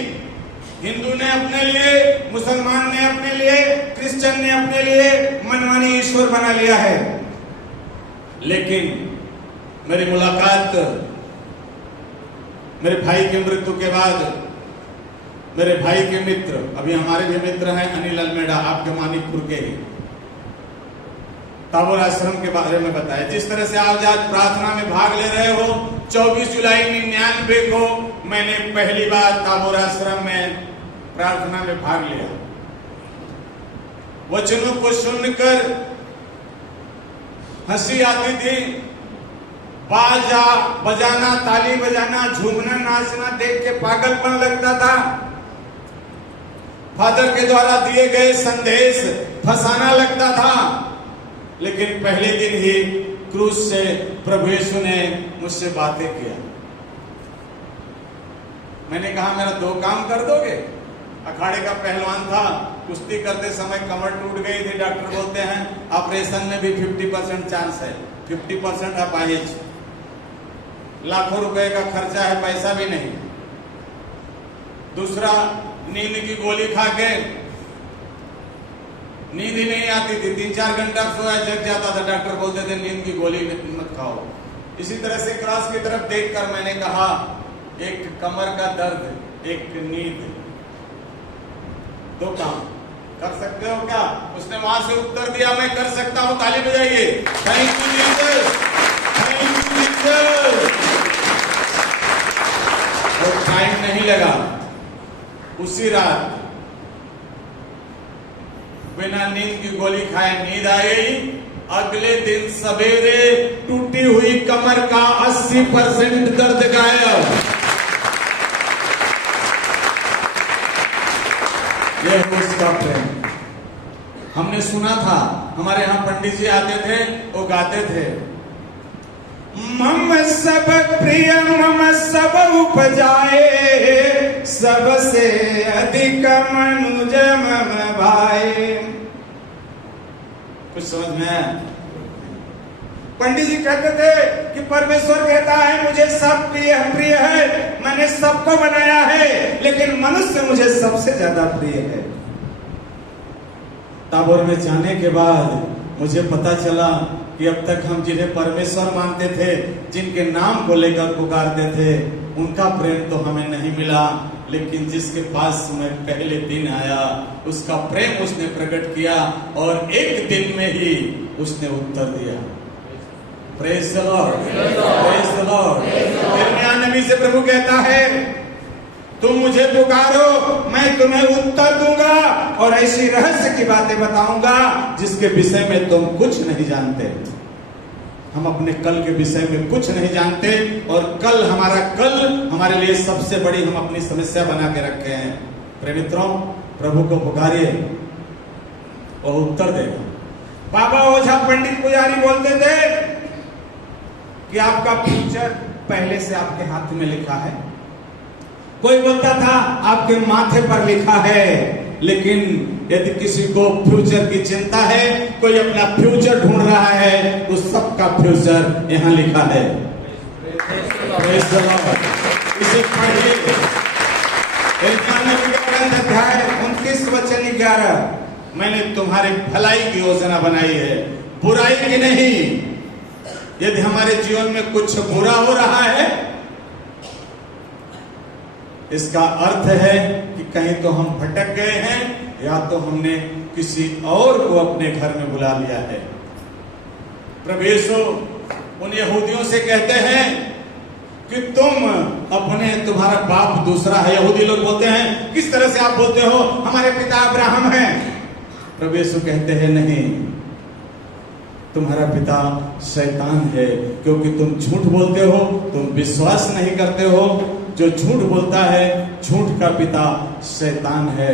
हिंदू ने अपने लिए, मुसलमान ने अपने लिए, क्रिश्चियन ने अपने लिए मनमानी ईश्वर बना लिया है। लेकिन मेरी मुलाकात मेरे भाई के मृत्यु के बाद, मेरे भाई के मित्र, अभी हमारे भी मित्र हैं, अनिल अलमेडा, आपके मानिकपुर के ही, ताबोर आश्रम के बारे में बताया। जिस तरह से आप आज प्रार्थना में भाग ले रहे हो, 24 जुलाई 99 को मैंने पहली बार ताबोर आश्रम में प्रार्थना में भाग लिया। वचनों को सुनकर हंसी आती थी, बाजा बजाना, ताली बजाना, झूमना, नाचना देख के पागलपन लगता था। फादर के द्वारा दिए गए संदेश फंसाना लगता था। लेकिन पहले दिन ही क्रूस से प्रभु यीशु ने मुझसे बातें किया। मैंने कहा मेरा 2 काम कर दोगे? अखाड़े का पहलवान था, कुश्ती करते समय कमर टूट गई थी। डॉक्टर बोलते हैं ऑपरेशन में भी 50% चांस है, 50% अपाहिज, लाखों रुपए का खर्चा है, पैसा भी नहीं। दूसरा, नींद की गोली खा के नींद ही नहीं आती थी, 3-4 घंटा सोया जग जाता था। डॉक्टर बोलते थे नींद की गोली मत खाओ। इसी तरह से क्रॉस की तरफ देखकर मैंने कहा एक कमर का दर्द, एक नींद, 2 काम कर सकते हो क्या? उसने वहां से उत्तर दिया मैं कर सकता हूं। ताली बजाइए। Thank you Jesus, thank you Jesus. और टाइम नहीं लगा, उसी रात बिना नींद की गोली खाए नींद आई। अगले दिन सवेरे टूटी हुई कमर का 80% दर्द गायब। यह है उसका प्रेम। हमने सुना था, हमारे यहाँ पंडित जी आते थे, वो गाते थे, मम सब प्रिय मम सब उपजाए, सबसे अधिक मनुज मम भाई। कुछ समझ में आया? पंडित जी कहते थे कि परमेश्वर कहता है मुझे सब प्रिय है, मैंने सबको बनाया है, लेकिन मनुष्य मुझे सबसे ज्यादा प्रिय है। ताबोर में जाने के बाद मुझे पता चला कि अब तक हम जिन्हें परमेश्वर मानते थे, जिनके नाम को लेकर पुकारते थे, उनका प्रेम तो हमें नहीं मिला। लेकिन जिसके पास मैं पहले दिन आया, उसका प्रेम उसने प्रकट किया और एक दिन में ही उसने उत्तर दिया। Praise the Lord, praise the Lord. यिर्मयाह नबी से प्रभु कहता है तुम मुझे पुकारो, मैं तुम्हें उत्तर दूंगा और ऐसी रहस्य की बातें बताऊंगा जिसके विषय में तुम कुछ नहीं जानते। हम अपने कल के विषय में कुछ नहीं जानते और कल हमारे लिए सबसे बड़ी हम अपनी समस्या बना के रखे हैं। प्रेमित्रों, प्रभु को पुकारिए, वो उत्तर देगा। बाबा ओझा पंडित पुजारी बोलते थे कि आपका फ्यूचर पहले से आपके हाथ में लिखा है। कोई बोलता था आपके माथे पर लिखा है। लेकिन यदि किसी को फ्यूचर की चिंता है, कोई अपना फ्यूचर ढूंढ रहा है, तो सबका फ्यूचर यहाँ लिखा है। Praise the Lord। इसे पढ़िए। अध्याय 29 वचन 11। मैंने तुम्हारे भलाई की योजना बनाई है, बुराई की नहीं। यदि हमारे जीवन में कुछ बुरा हो रहा है, इसका अर्थ है कि कहीं तो हम भटक गए हैं, या तो हमने किसी और को अपने घर में बुला लिया है। प्रभु यीशु उन यहूदियों से कहते हैं कि तुम्हारा बाप दूसरा है। यहूदी लोग बोलते हैं, किस तरह से आप बोलते हो, हमारे पिता अब्राहम हैं। प्रभु यीशु कहते हैं, नहीं, तुम्हारा पिता शैतान है, क्योंकि तुम झूठ बोलते हो, तुम विश्वास नहीं करते हो। जो झूठ बोलता है, झूठ का पिता शैतान है।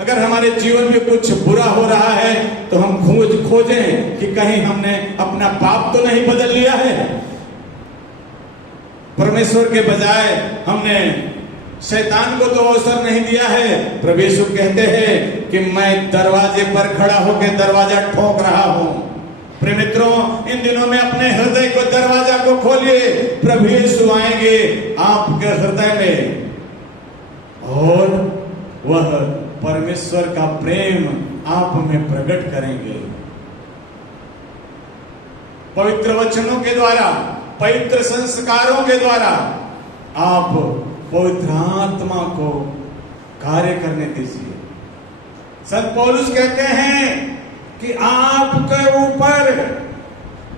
अगर हमारे जीवन में कुछ बुरा हो रहा है, तो हम खोजें कि कहीं हमने अपना पाप तो नहीं बदल लिया है। परमेश्वर के बजाय हमने शैतान को तो अवसर नहीं दिया है। प्रभु यीशु कहते हैं कि मैं दरवाजे पर खड़ा होकर दरवाजा ठोक रहा हूं। प्रिय मित्रों, इन दिनों में अपने हृदय को, दरवाजा को खोलिए। प्रभु यीशु आएंगे आपके हृदय में, और वह परमेश्वर का प्रेम आप में प्रकट करेंगे। पवित्र वचनों के द्वारा, पवित्र संस्कारों के द्वारा आप पवित्र आत्मा को कार्य करने दीजिए। संत पौलुस कहते हैं कि आपके ऊपर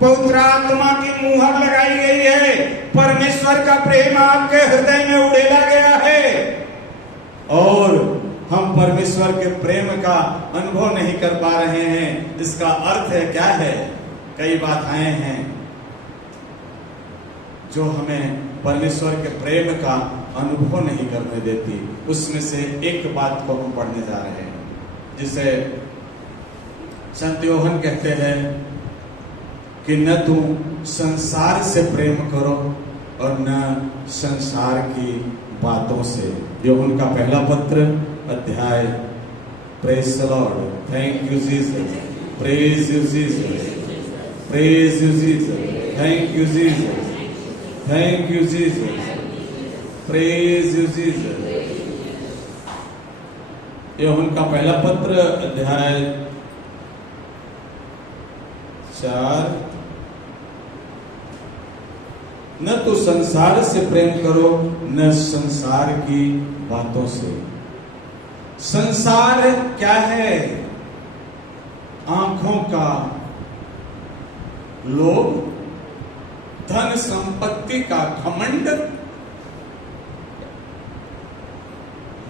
पवित्र आत्मा की मुहर लगाई गई है। परमेश्वर का प्रेम आपके हृदय में उड़ेला गया है, और हम परमेश्वर के प्रेम का अनुभव नहीं कर पा रहे हैं। इसका अर्थ है क्या है? कई बाधाएं हैं जो हमें परमेश्वर के प्रेम का अनुभव नहीं करने देती। उसमें से एक बात को हम पढ़ने जा रहे हैं, जिसे संत यूहन्ना कहते हैं कि न तुम संसार से प्रेम करो और न संसार की बातों से। यूहन्ना का पहला पत्र अध्याय। Praise the Lord. Thank you Jesus. Praise you Jesus. Praise you Jesus. Thank you Jesus. Thank you Jesus. Praise you Jesus. यूहन्ना का पहला पत्र अध्याय 4। न तो संसार से प्रेम करो, न संसार की बातों से। संसार क्या है? आंखों का लोभ, धन संपत्ति का घमंड,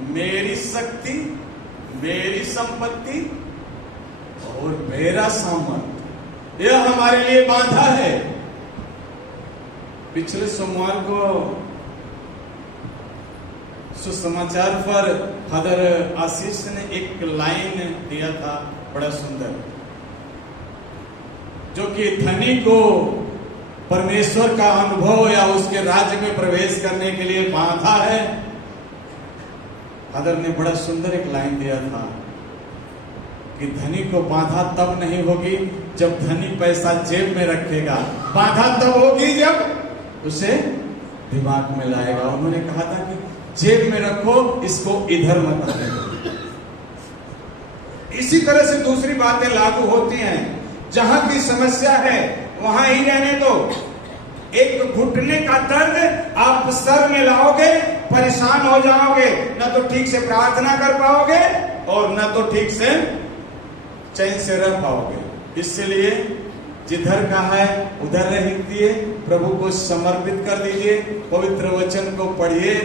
मेरी शक्ति, मेरी संपत्ति और मेरा सामर्थ, यह हमारे लिए बाधा है। पिछले सोमवार को सुसमाचार पर फादर आशीष ने एक लाइन दिया था, बड़ा सुंदर, जो कि धनी को परमेश्वर का अनुभव या उसके राज्य में प्रवेश करने के लिए बाधा है। फादर ने बड़ा सुंदर एक लाइन दिया था कि धनी को बाधा तब नहीं होगी जब धनी पैसा जेब में रखेगा, बाधा तब होगी जब उसे दिमाग में लाएगा। उन्होंने कहा था कि जेब में रखो, इसको इधर मत आने दो। इसी तरह से दूसरी बातें लागू होती हैं। जहां की समस्या है वहां ही रहने दो। एक घुटने का दर्द आप सर में लाओगे, परेशान हो जाओगे, न तो ठीक से प्रार्थना कर पाओगे और न तो ठीक से चैन से रह पाओगे। इसलिए जिधर का है उधर रह दीजिए, प्रभु को समर्पित कर दीजिए, पवित्र वचन को पढ़िए।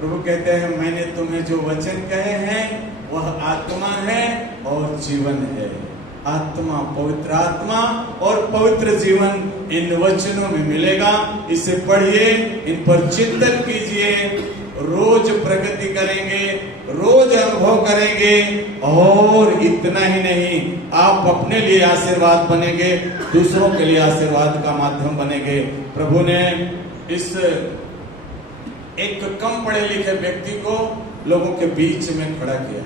प्रभु कहते हैं, मैंने तुम्हें जो वचन कहे हैं वह आत्मा है और जीवन है। आत्मा, पवित्र आत्मा और पवित्र जीवन इन वचनों में मिलेगा। इसे पढ़िए, इन पर चिंतन कीजिए, रोज प्रगति करेंगे, रोज अनुभव करेंगे, और इतना ही नहीं, आप अपने लिए आशीर्वाद बनेंगे, दूसरों के लिए आशीर्वाद का माध्यम बनेंगे। प्रभु ने इस एक कम पढ़े लिखे व्यक्ति को लोगों के बीच में खड़ा किया।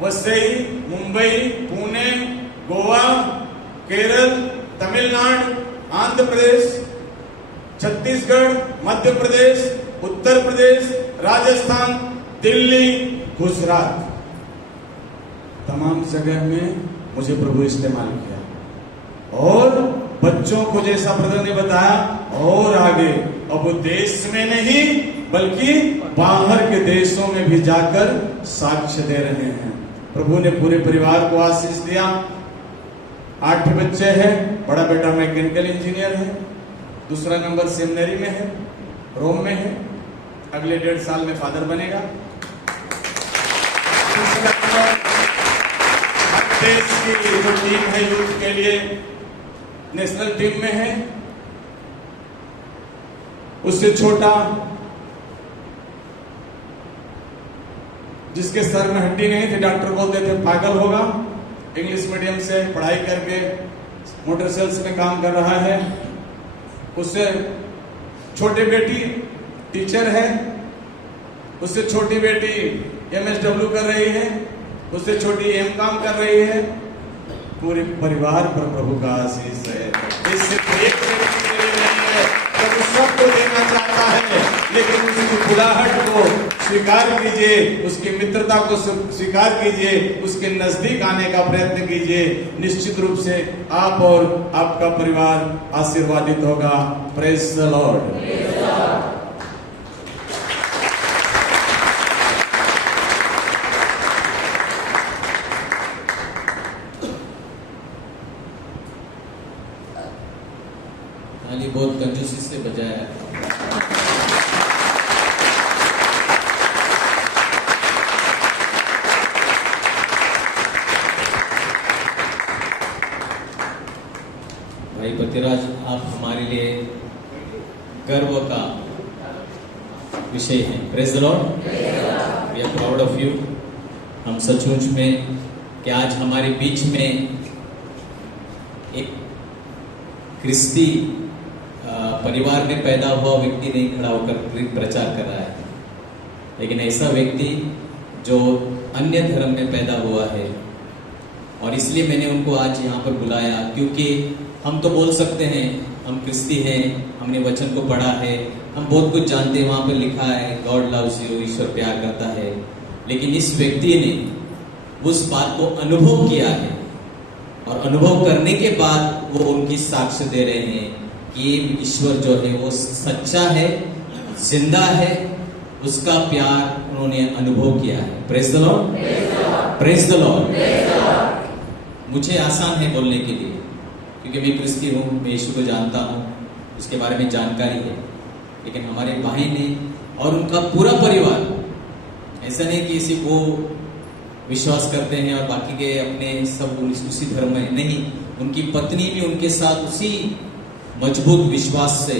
वसई, मुंबई, पुणे, गोवा, केरल, तमिलनाडु, आंध्र प्रदेश, छत्तीसगढ़, मध्य प्रदेश, उत्तर प्रदेश, राजस्थान, दिल्ली, गुजरात, तमाम जगह में मुझे प्रभु इस्तेमाल किया। और बच्चों को जैसा ब्रदर ने बताया, और आगे अब वो देश में नहीं बल्कि बाहर के देशों में भी जाकर साक्ष्य दे रहे हैं। प्रभु ने पूरे परिवार को आशीष दिया। 8 बच्चे हैं। बड़ा बेटा मैकेनिकल इंजीनियर है, दूसरा नंबर सेमिनरी में है, रोम में है, अगले 1.5 साल में फादर बनेगा। तीसरा नंबर देश की जो टीम है यूथ के लिए नेशनल टीम में है। उससे छोटा जिसके सर में हड्डी नहीं थी, डॉक्टर बोलते थे पागल होगा, इंग्लिश मीडियम से पढ़ाई करके मोटर सेल्स में काम कर रहा है। उससे छोटी बेटी टीचर है, उससे छोटी बेटी MSW कर रही है, उससे छोटी M.Com कर रही है। पूरे परिवार पर प्रभु का आशीष है। इससे एक व्यक्ति के लिए नहीं है, प्रभु सबको देना चाहता है, लेकिन उसकी बुलाहट को स्वीकार कीजिए, उसकी मित्रता को स्वीकार कीजिए, उसके नजदीक आने का प्रयत्न कीजिए। निश्चित रूप से आप और आपका परिवार आशीर्वादित होगा। Praise the Lord. ताली बहुत कंजूसी से बजाया। भाई पतिराज, आप हमारे लिए गर्व का विषय हैं। Praise the lord. We are proud of you. हम सचमुच में कि आज हमारे बीच में एक क्रिस्ती परिवार में पैदा हुआ व्यक्ति नहीं खड़ा होकर प्रचार कर रहा है, लेकिन ऐसा व्यक्ति जो अन्य धर्म में पैदा हुआ है। और इसलिए मैंने उनको आज यहाँ पर बुलाया, क्योंकि हम तो बोल सकते हैं हम क्रिस्ती हैं, हमने वचन को पढ़ा है, हम बहुत कुछ जानते हैं, वहाँ पर लिखा है गॉड लव्स यू, ईश्वर प्यार करता है। लेकिन इस व्यक्ति ने उस बात को अनुभव किया है, और अनुभव करने के बाद वो उनकी साक्ष्य दे रहे हैं कि ईश्वर जो है वो सच्चा है, जिंदा है, उसका प्यार उन्होंने अनुभव किया है। Praise the Lord. Praise the Lord. मुझे आसान है बोलने के लिए, क्योंकि मैं क्रिस्ती हूँ, मैं यीशु को जानता हूँ, उसके बारे में जानकारी है। लेकिन हमारे भाई ने और उनका पूरा परिवार, ऐसा नहीं कि इसी को विश्वास करते हैं और बाकी के अपने सब उसी धर्म में नहीं, उनकी पत्नी भी उनके साथ उसी मजबूत विश्वास से,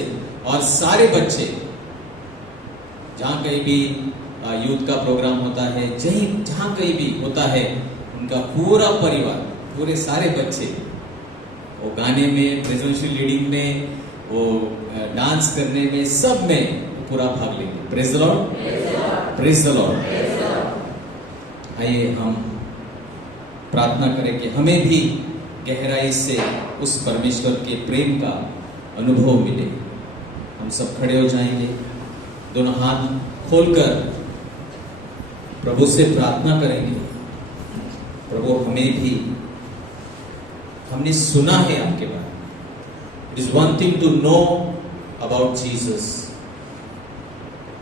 और सारे बच्चे जहाँ कहीं भी यूथ का प्रोग्राम होता है, जहाँ कहीं भी होता है, उनका पूरा परिवार, पूरे सारे बच्चे वो गाने में, प्रेजेंशियल लीडिंग में, वो डांस करने में, सब में पूरा भाग लेंगे। Praise the Lord. Praise the Lord. आइए हम प्रार्थना करें कि हमें भी गहराई से उस परमेश्वर के प्रेम का अनुभव मिले। हम सब खड़े हो जाएंगे, दोनों हाथ खोलकर प्रभु से प्रार्थना करेंगे। प्रभु हमें भी, हमने सुना है आपके बारे में। It is one thing to know about Jesus,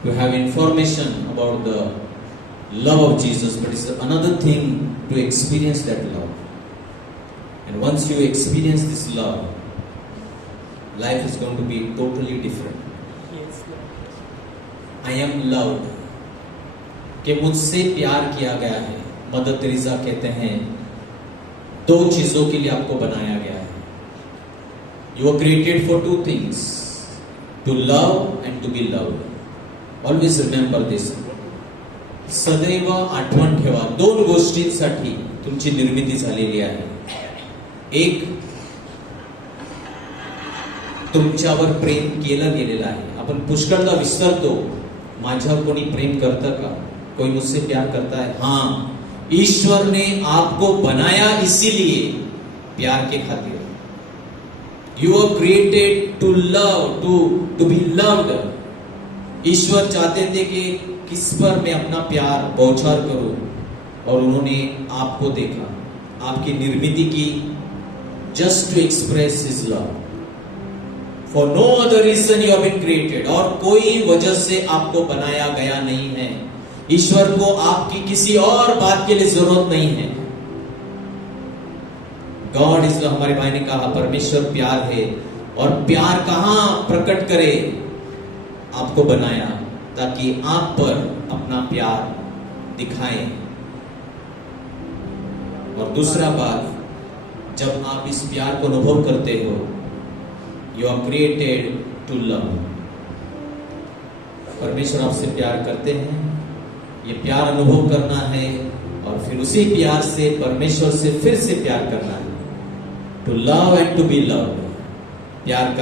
to have information about the love of Jesus, but it's another thing to experience that love. And once you experience this love, life is going to be totally different. Yes, I am loved, कि मुझसे प्यार किया गया है। Mother Teresa कहते हैं 2 चीजों के लिए आपको बनाया गया है। You are created for 2 things, to love and to be loved. Always remember this. सदैव आठवण ठेवा, 2 गोष्टींसाठी तुमची निर्मिती झालेली आहे। एक, तुमच्यावर प्रेम केलं गेलेलं आहे। आपण पुष्कळदा विसरतो माझ्यावर कोणी प्रेम करतं का? कोई मुझसे प्यार करता है? हाँ, ईश्वर ने आपको बनाया इसीलिए, प्यार के खातिर। You are created to love, to be loved. ईश्वर चाहते थे कि किस पर मैं अपना प्यार बौछार करूं, और उन्होंने आपको देखा, आपकी निर्मिति की, just to express his love. For no other reason you have been created, और कोई वजह से आपको बनाया गया नहीं है। ईश्वर को आपकी किसी और बात के लिए जरूरत नहीं है। गॉड इज लव, हमारे भाई ने कहा परमेश्वर प्यार है, और प्यार कहां प्रकट करे? आपको बनाया ताकि आप पर अपना प्यार दिखाएं। और दूसरा बात, जब आप इस प्यार को अनुभव करते हो, you are created to love. परमेश्वर आपसे प्यार करते हैं, ये प्यार अनुभव करना है, और फिर उसी प्यार से परमेश्वर से फिर से प्यार करना है। To love and to be loved, प्यार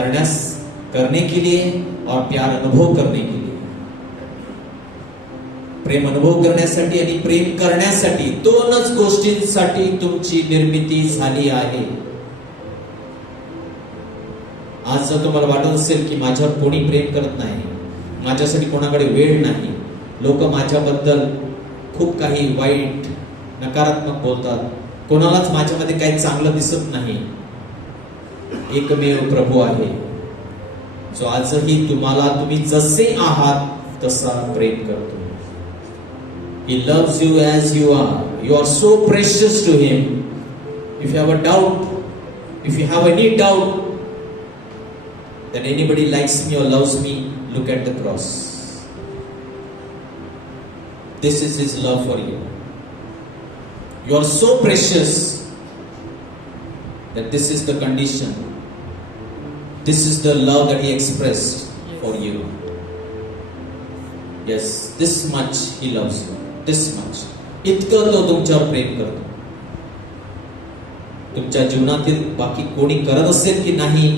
करने के लिए और प्यार अनुभव करने के लिए। प्रेम अनुभव करण्यासाठी आणि प्रेम करण्यासाठी दोनच गोष्टींसाठी तुमची निर्मिती झाली आहे। आज जर तुम्हाला वाटत असेल की माझ्यावर कोणी प्रेम करत नाही, माझ्यासाठी कोणाकडे वेळ नाही, लोक माझ्याबद्दल खूप काही वाईट नकारात्मक बोलतात, कोणालाच माझ्यामध्ये काही चांगलं दिसत नाही, एकमेव प्रभू आहे जो आजही तुम्हाला तुम्ही जसे आहात तसा प्रेम करतो। He loves you as you are. You are so precious to him. If you have a doubt, if you have any doubt that anybody likes me or loves me, look at the cross. This is his love for you. You are so precious that this is the condition. This is the love that he expressed for you. Yes, this much he loves you. This much. इतकं तो तुमच्यावर प्रेम करतो। तुमच्या जीवनातील बाकी कोणी करत असेल की नाही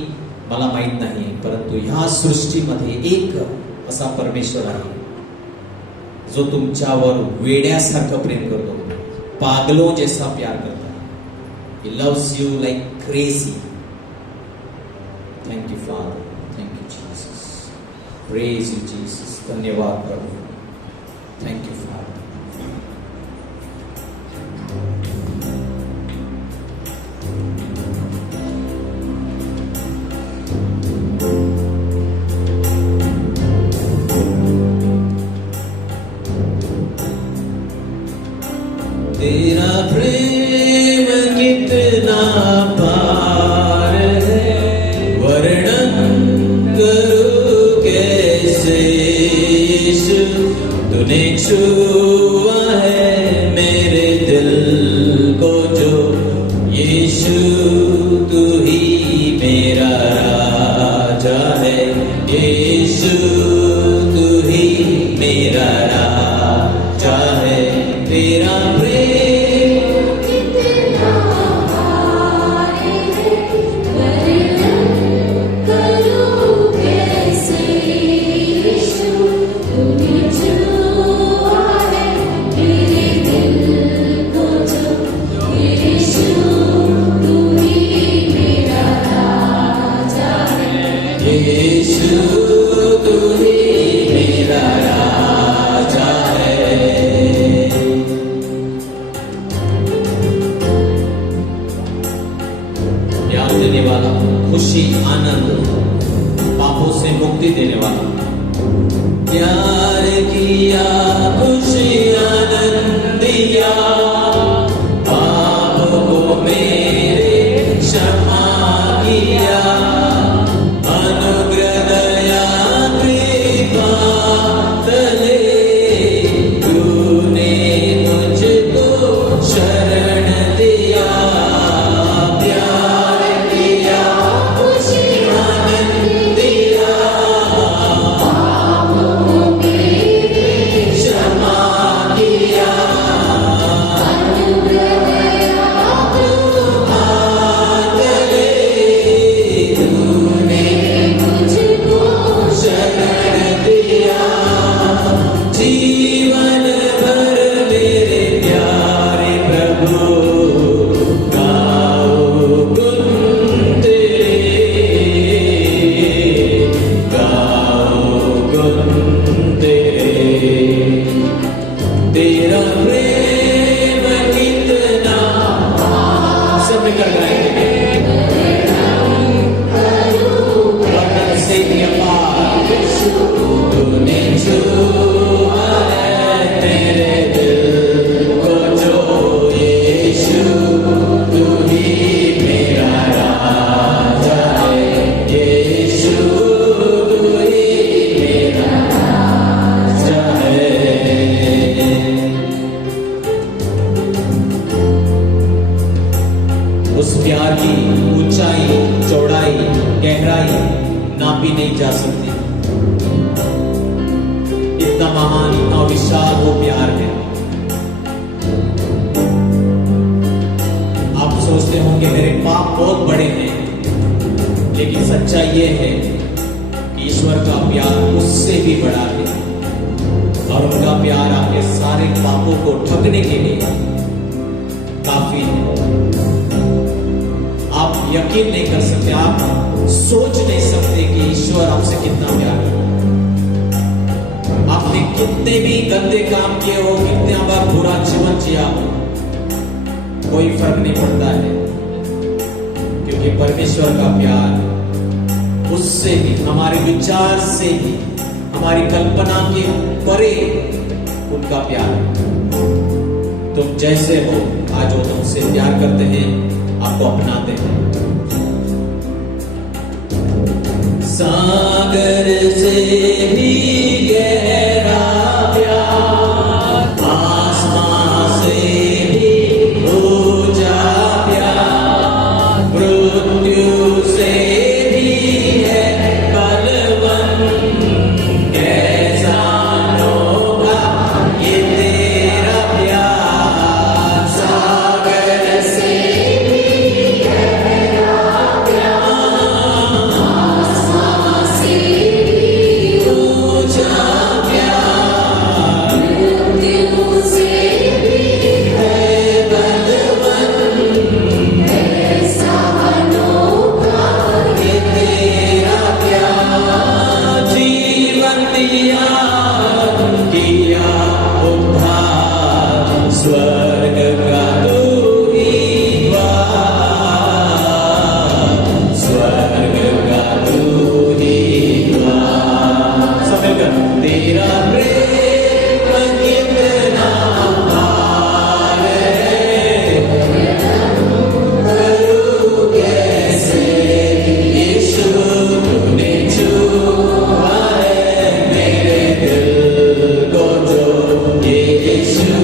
मला माहित नाही, परंतु ह्या सृष्टीमध्ये एक असा परमेश्वर आहे जो तुमच्यावर वेड्यासारखं प्रेम करतो, पागलों जैसा प्यार करता है। He loves you like crazy. Thank you, Father. Thank you, Jesus. Praise you, Jesus. धन्यवाद प्रभु। Thank you, Father. तेरा प्रेम कितना पार है, वर्णन करूं कैसे यीशु, तूने छुआ है मेरे दिल को जो, यीशु तू ही मेरा राजा है, यीशु तू ही मेरा राजा है। तेरा देने वाला, खुशी आनंद, पापों से मुक्ति देने वाला, प्यार किया खुशी आनंद दिया, पाप को मेरे क्षमा किया, अनुग्रह दया कृपा तले तूने मुझको शरण दिया, प्यार किया खुशी आनंद दिया, पाप को इतनी अपार तूने छुआ है मेरे दिल को जो यीशु तू ही मेरा राजा है यीशु तू ही मेरा राजा है। उस प्यार की ऊंचाई चौड़ाई गहराई नापी नहीं जा सकती। इतना महान इतना विशाल वो प्यार है। आप सोचते होंगे मेरे पाप बहुत बड़े हैं, लेकिन सच्चाई ये है कि ईश्वर का प्यार उससे भी बड़ा है और उनका प्यार आपके सारे पापों को ढकने के लिए काफी है। आप यकीन नहीं कर सकते, आप सोच नहीं सकते कि ईश्वर आपसे कितना प्यार करता है। आपने कितने भी गंदे काम किए हो, कितने बार बुरा जीवन जिया हो, कोई फर्क नहीं पड़ता है, क्योंकि परमेश्वर का प्यार उससे भी, हमारे विचार से भी, हमारी कल्पना के परे उनका प्यार है। तुम जैसे हो आज वो तुमसे प्यार करते हैं, आपको अपनाते हैं। सागर से भी गहरा प्यार, आसमां से भी ऊंचा प्यार, मृत्यु से भी है बलवंत, कैसा अनोखा ये तेरा प्यार। सागर से स्वर्ग का तू ही द्वार, स्वर्ग का तू ही द्वार। सब मिलकर तेरा प्रेम कितना अपार है, करूं कैसे यीशु तूने छुआ है मेरे दिल को जो यीशु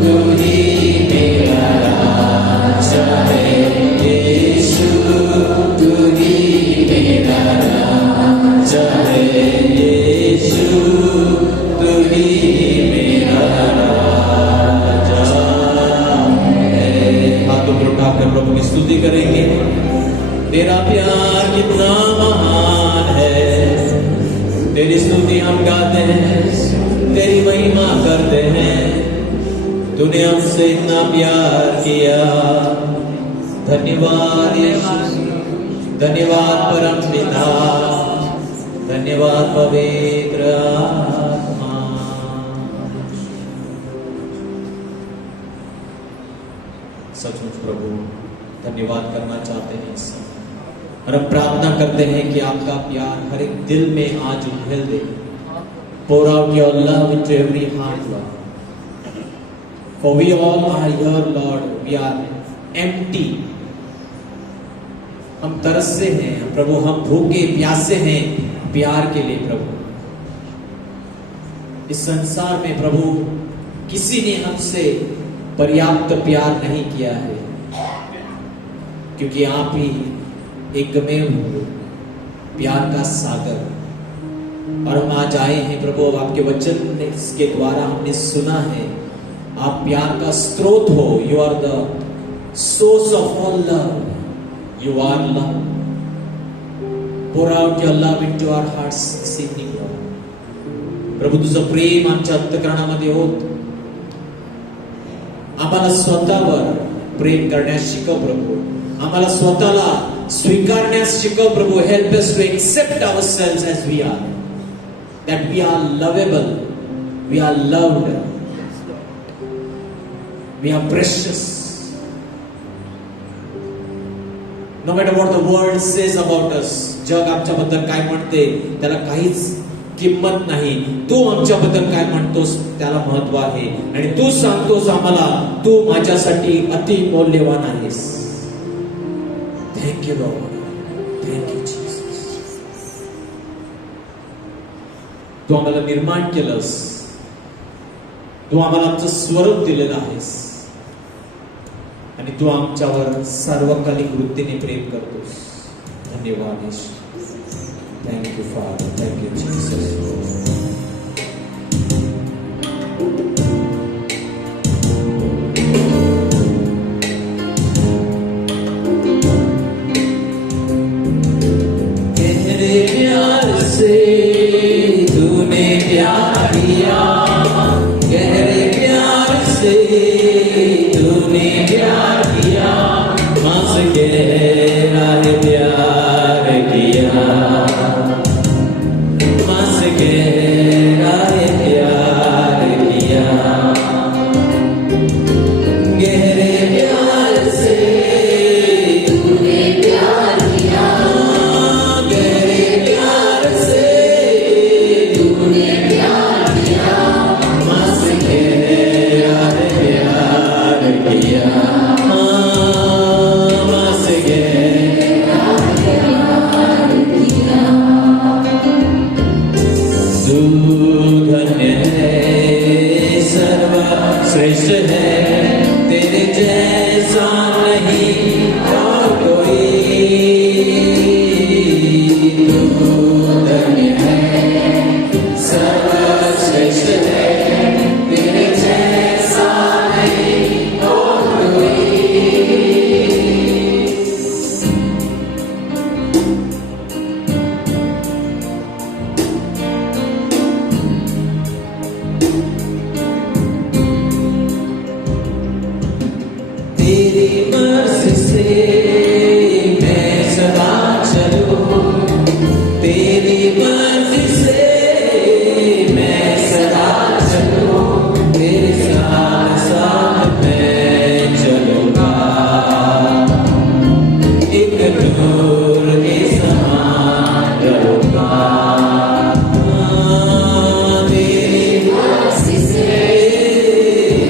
तू ही मेरा राजा है यीशु तू ही मेरा राजा है यीशु तू ही मेरा राजा है। हाथों को उठाकर प्रभु की स्तुति करेंगे। तेरा प्यार कितना महान है, तेरी स्तुति हम गाते हैं, तेरी महिमा करते हैं। तूने हमसे इतना प्यार किया, धन्यवाद यीशु, धन्यवाद परम पिता, धन्यवाद पवित्र आत्मा। सचमुच प्रभु धन्यवाद करना चाहते हैं इस समय, और हम प्रार्थना करते हैं कि आपका प्यार हर एक दिल में आज उभल दे। Pour out your love into every heart, Lord. For we all are here, Lord. We are empty. हम तरसे हैं प्रभु, हम भूखे प्यासे हैं प्यार के लिए प्रभु। इस संसार में प्रभु किसी ने हमसे पर्याप्त प्यार नहीं किया है, क्योंकि आप ही एकमेव प्यार का सागर। और हम आज आए हैं प्रभु, आपके वचन के द्वारा हमने सुना है आप प्यार का स्रोत हो। You are the source of all love, you are love. Pour out your love into our hearts this evening, Lord. प्रभु तुझं प्रेम आमच्या अंतःकरणामध्ये होत, आम्हाला स्वतःवर प्रेम करण्यास शिकव प्रभू, आम्हाला स्वतःला स्वीकारण्यास शिकव प्रभू. Help us to accept ourselves as we are, that we are lovable, we are loved, we are precious. No matter what the world says about us, जग आमच्याबद्दल काय म्हणते त्याला काहीच किंमत नाही. तू आमच्याबद्दल काय म्हणतोस त्याला महत्व आहे. आणि तू सांगतोस आम्हाला तू माझ्यासाठी अति मौल्यवान आहेस. Thank you Lord, thank you Jesus. तू आम्हाला निर्माण केलंस, तू आम्हाला आमचं स्वरूप दिलेलं आहेस आणि तू आमच्यावर सार्वकालिक वृत्तीने प्रेम करतोस. धन्यवाद येशू. Thank you father, thank you Jesus. गहरे प्यार से तूने प्यार किया, गहरे प्यार से तूने प्यार किया, मास गहरा प्यार किया, मास गहरा प्यार किया. गहरे प्यार से तूने प्यार किया, गहरे प्यार से तूने प्यार किया, मास गहरा प्यार किया, मास गहरा प्यार किया. तू धन्य है, सर्वश्रेष्ठ है, तेरे जैसा नहीं और कोई. तू धन्य है, सर्वश्रेष्ठ है, तेरे जैसा नहीं और कोई. तेरी मर्जी से मैं सदा चलूं, तेरी मर्जी से मैं सदा चलूं, तेरे साथ साथ मैं चलूंगा, एक नूर के समान रहूंगा. तेरी मर्जी से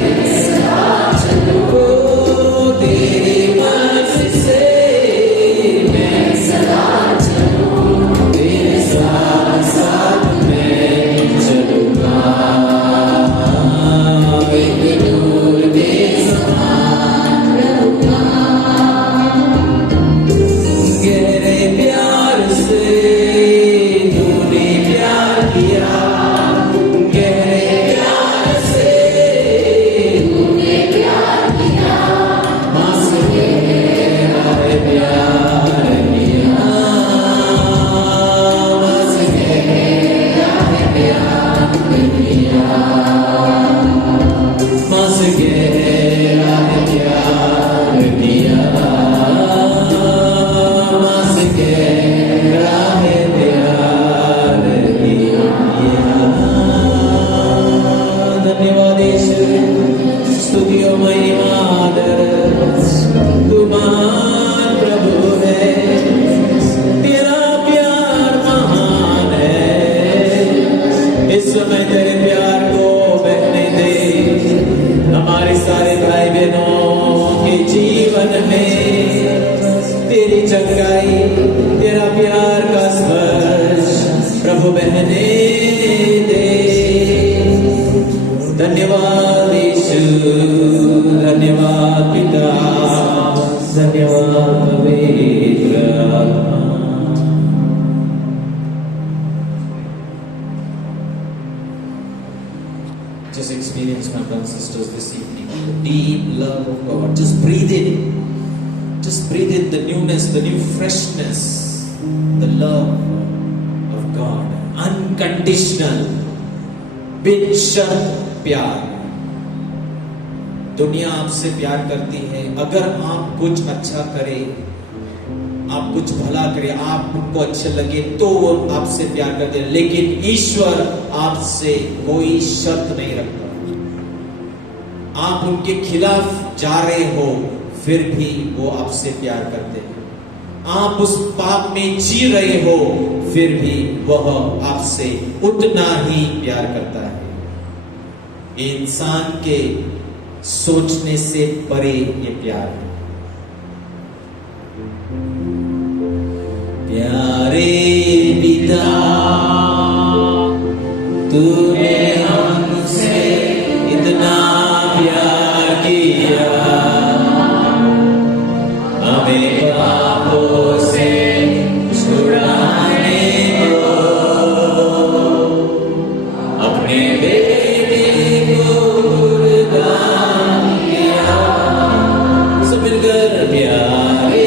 मैं सदा चलूं, तेरी मर्जी से मैं सदा चलूं, तेरे साथ साथ मैं चलूंगा, एक नूर के समान रहूंगा. गहरे प्यार से तूने प्यार किया, गहरे प्यार से तूने प्यार किया, मास गहरा प्यार किया, मास गहरा प्यार किया, मास गहरा प्यार किया, मास गहरा प्यार किया. धन्यवाद यीशु, स्तुति और महिमा आदर तू महान प्रभु है, तेरा प्यार महान है. इस समय तेरे प्यार को बहने दे हमारे सारे भाई बहनों के जीवन में. तेरी चंगाई, तेरा प्यार का स्पर्श प्रभु बहने दे. धन्यवाद यीशु, धन्यवाद पिता, धन्यवाद पवित्र आत्मा. Just experience, my brothers and sisters, this evening the deep love of God. Just breathe in. Just breathe in the newness, the new freshness, the love of God. Unconditional, बिन शर्त प्यार. दुनिया आपसे प्यार करती है. अगर आप कुछ अच्छा करें, आप कुछ भला करें, आपको अच्छे लगे तो वो आपसे प्यार करते हैं. लेकिन ईश्वर आपसे कोई शर्त नहीं रखता. आप उनके खिलाफ जा रहे हो फिर भी वो आपसे प्यार करते हैं. आप उस पाप में जी रहे हो, फिर भी वह आपसे उतना ही प्यार करता है। इंसान के सोचने से परे ये प्यार है। प्यारे पिता, तूने हमसे इतना प्यार किया, हमें पापों से छुड़ाने को अपने बेटे को कुर्बान किया। सब मिलकर प्यारे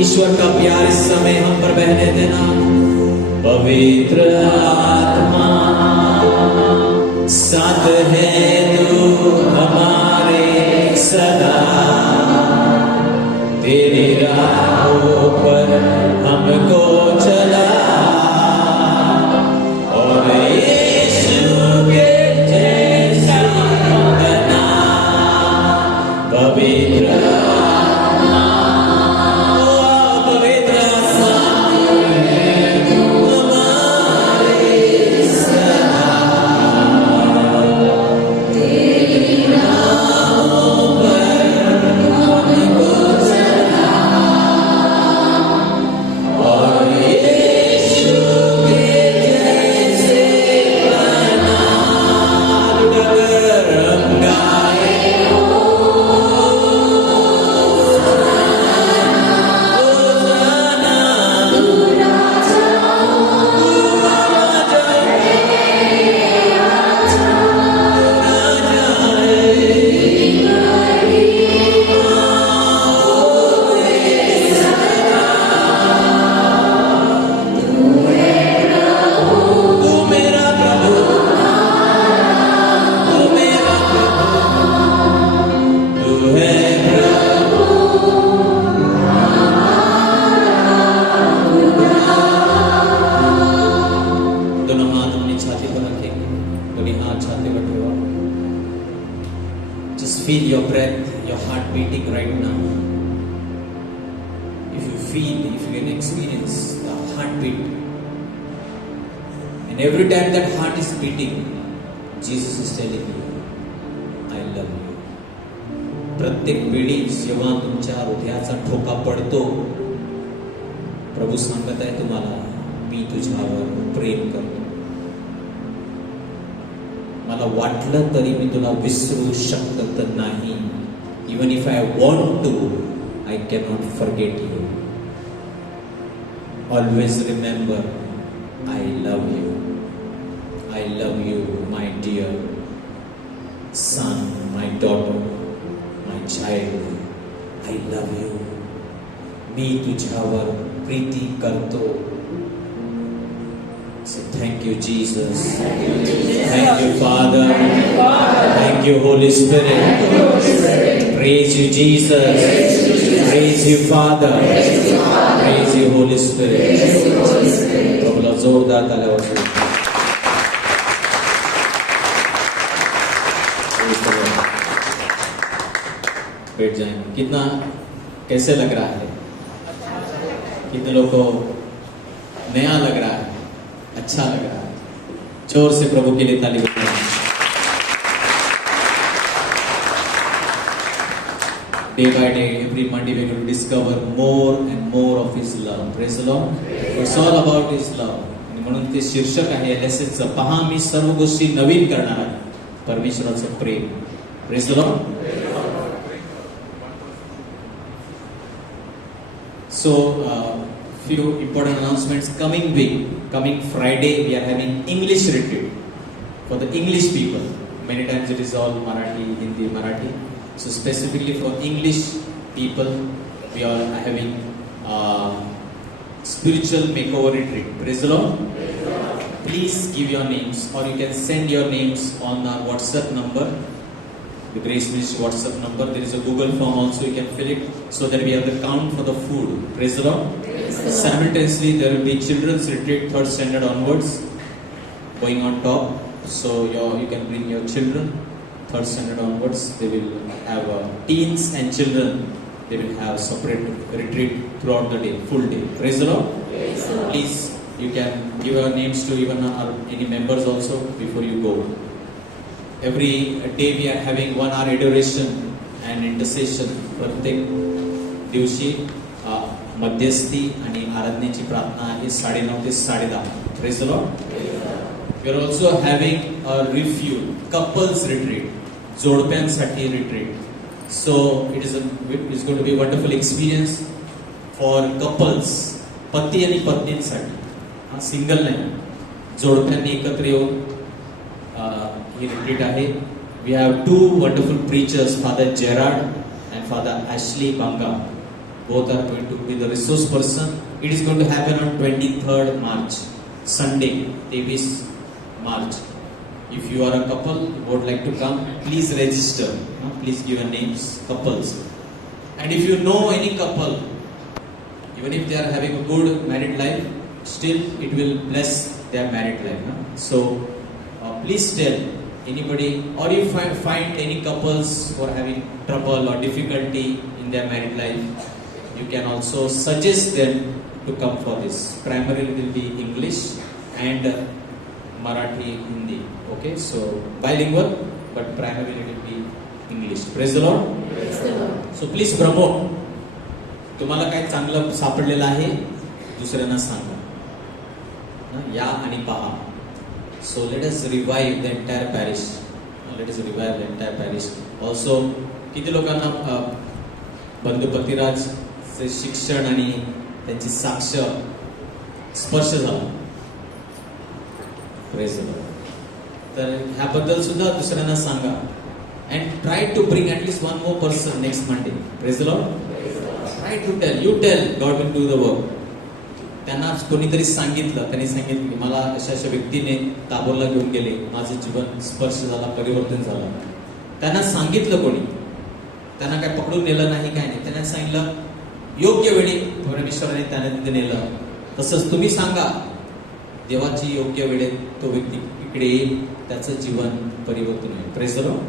ईश्वर का प्यार इस समय हम पर बहने देना। पवित्र आत्मा साथ है तू हमारे सदा, तेरी राहों पर हमको चला और यीशु के जैसा बना। पवित्र feel your breath, your heart beating right now. If you can experience the heartbeat, and every time that heart is beating, Jesus is telling you, I love you. प्रत्येक वेळी जेव्हा तुमच्या हृदयाचा ठोका पडतो, प्रभू सांगत आहे तुम्हाला, मी तुझ्यावर प्रेम करतो. मला वाटलं तरी मी तुला विसरू शकत नाही. Even if I want to, I cannot forget you. Always remember, I love you. I love you, my dear son, my daughter, my child. I love you. मी तुझ्यावर प्रीती करतो. Say thank you, Jesus. Thank you, Father. Thank you, Holy Spirit. Praise you, Jesus. Praise you, Father. Praise you, Holy Spirit. प्रभुला जोरदार तालियां बजाओ. बैठ जाएंगे. कितना कैसे लग रहा है? कितने लोगों को नया लग रहा है, अच्छा लग रहा है? जोर से प्रभु के लिए ताली बजाएं. day by day, every Monday we're going to discover more and more of His love. Praise the Lord. It's all about His love. आणि म्हणून ते शीर्षक आहे LSSचं, पहा मी सर्व गोष्टी नवीन करणार आहे. परमेश्वराचं प्रेम. Praise the Lord. So, few important announcements. Coming week, coming Friday, we are having English retreat for the English people. Many times it is all Marathi, Hindi, Marathi. So specifically for English people, we are having spiritual makeover retreat. Praise the Lord. Please give your names, or you can send your names on our WhatsApp number, the Grace Ministry WhatsApp number. There is a Google form also, you can fill it so that we have the count for the food. Praise the Lord. Simultaneously, there will be children's retreat, 3rd standard onwards, going on top. So you can bring your children, 3rd standard onwards. They will have teens and children. They will have separate retreat throughout the day, full day. Praise the Lord. Please, you can give your names to even any members also before you go. Every day we are having 1 hour adoration and intercession. प्रत्येक दिवशी मध्यस्थी आणि आराधनेची प्रार्थना आहे 9:30 ते 10:30. Praise the Lord. We are also having a refuel, couples retreat, जोडप्यांसाठी retreat. So it is going to be a wonderful experience for couples, पती आणि पत्नींसाठी. Single नाही, जोडप्यांनी एकत्र येऊन ही retreat आहे. We have 2 wonderful preachers, Father Gerard and Father Ashley Banga. Both are going to be the resource person. It is going to happen on 23rd March, Sunday, 23 March. If you are a couple who would like to come, please register. Please give your names, couples. And if you know any couple, even if they are having a good married life, still it will bless their married life. So please tell anybody, or if you find any couples who are having trouble or difficulty in their married life, you can also suggest them to come for this. Primarily it will be English and Marathi, Hindi. Okay, so bilingual, but primarily it will be English. Praise the Lord. So please promote. तुम्हाला काय चांगलं सापडलेलं आहे दुसऱ्यांना सांगा, या आणि पहा. So let us revive the entire parish. Also, किती लोकांना बंधू पतिराजचे शिक्षण आणि त्यांची साक्ष स्पर्श झाला. Praise the Lord. तर ह्याबद्दल सुद्धा दुसऱ्यांना सांगा. And try to bring at least 1 more person next Monday. Praise the Lord. Try to tell. You tell, God will do the work. त्यांना कोणीतरी सांगितलं, त्यांनी सांगितलं की मला अशा व्यक्तीने ताबोरला घेऊन गेले, माझं जीवन स्पर्श झाला, परिवर्तन झालं. त्यांना सांगितलं कोणी, त्यांना काय पकडून नेलं नाही, काय नाही. त्यांना सांगितलं योग्य वेळी परमेश्वराने त्यांना तिथे नेलं. तसंच तुम्ही सांगा, देवाची योग्य वेळेत तो व्यक्ती इकडे येईल, त्याचं जीवन परिवर्तन होईल. Praise the lord.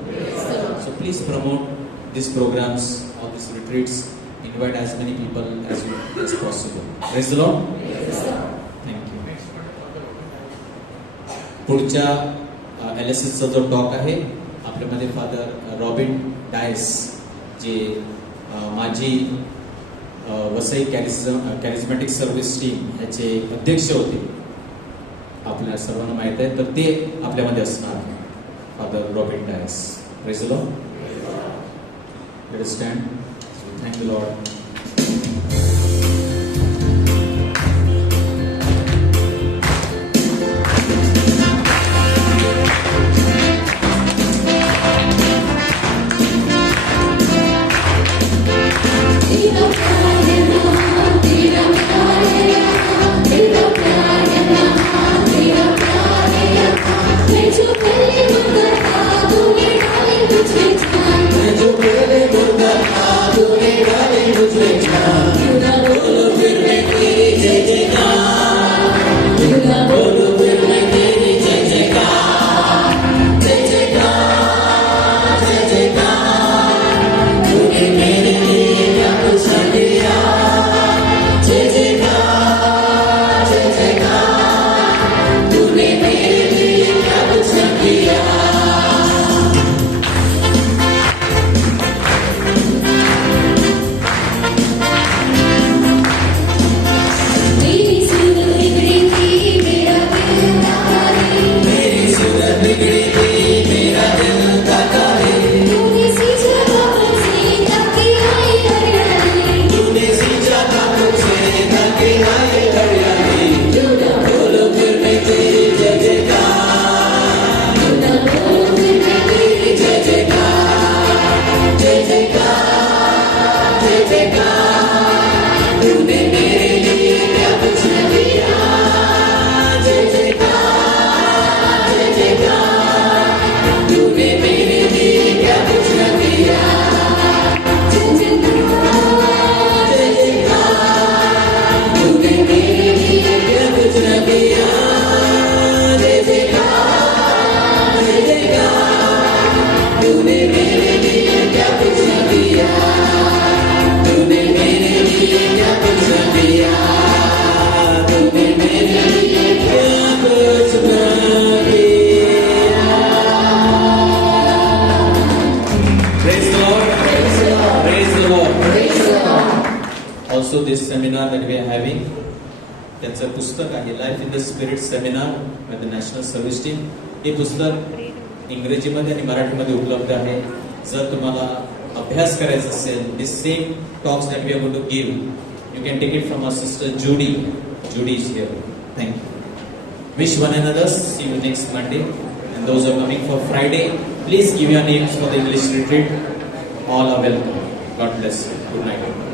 So please promote this programs of this retreats. Invite as many people as possible. Praise the Lord. Thank you. पुढच्या LSSचा जो टॉक आहे आपल्यामध्ये फादर रॉबिन डायस, जे माजी वसई कॅरिझमॅटिक सर्व्हिस टीम याचे अध्यक्ष होते, आपल्या सर्वांना माहित आहे, तर ते आपल्यामध्ये असणार आहे. Father Robin Dias. Praise the lord. Let us stand. Thank you, Lord. You also this seminar that we are having. त्यांचं पुस्तक आहे life in the spirit seminar by the national service team. हे पुस्तक इंग्रजीमध्ये आणि मराठीमध्ये उपलब्ध आहे. जर तुम्हाला अभ्यास करायचा असेल, this same talks that we are going to give, you can take it from our sister Judy. Judy is here. Thank you. Wish one another. See you next Monday. And those who are coming for Friday, please give your names for the English retreat. All are welcome. God bless you. Good night.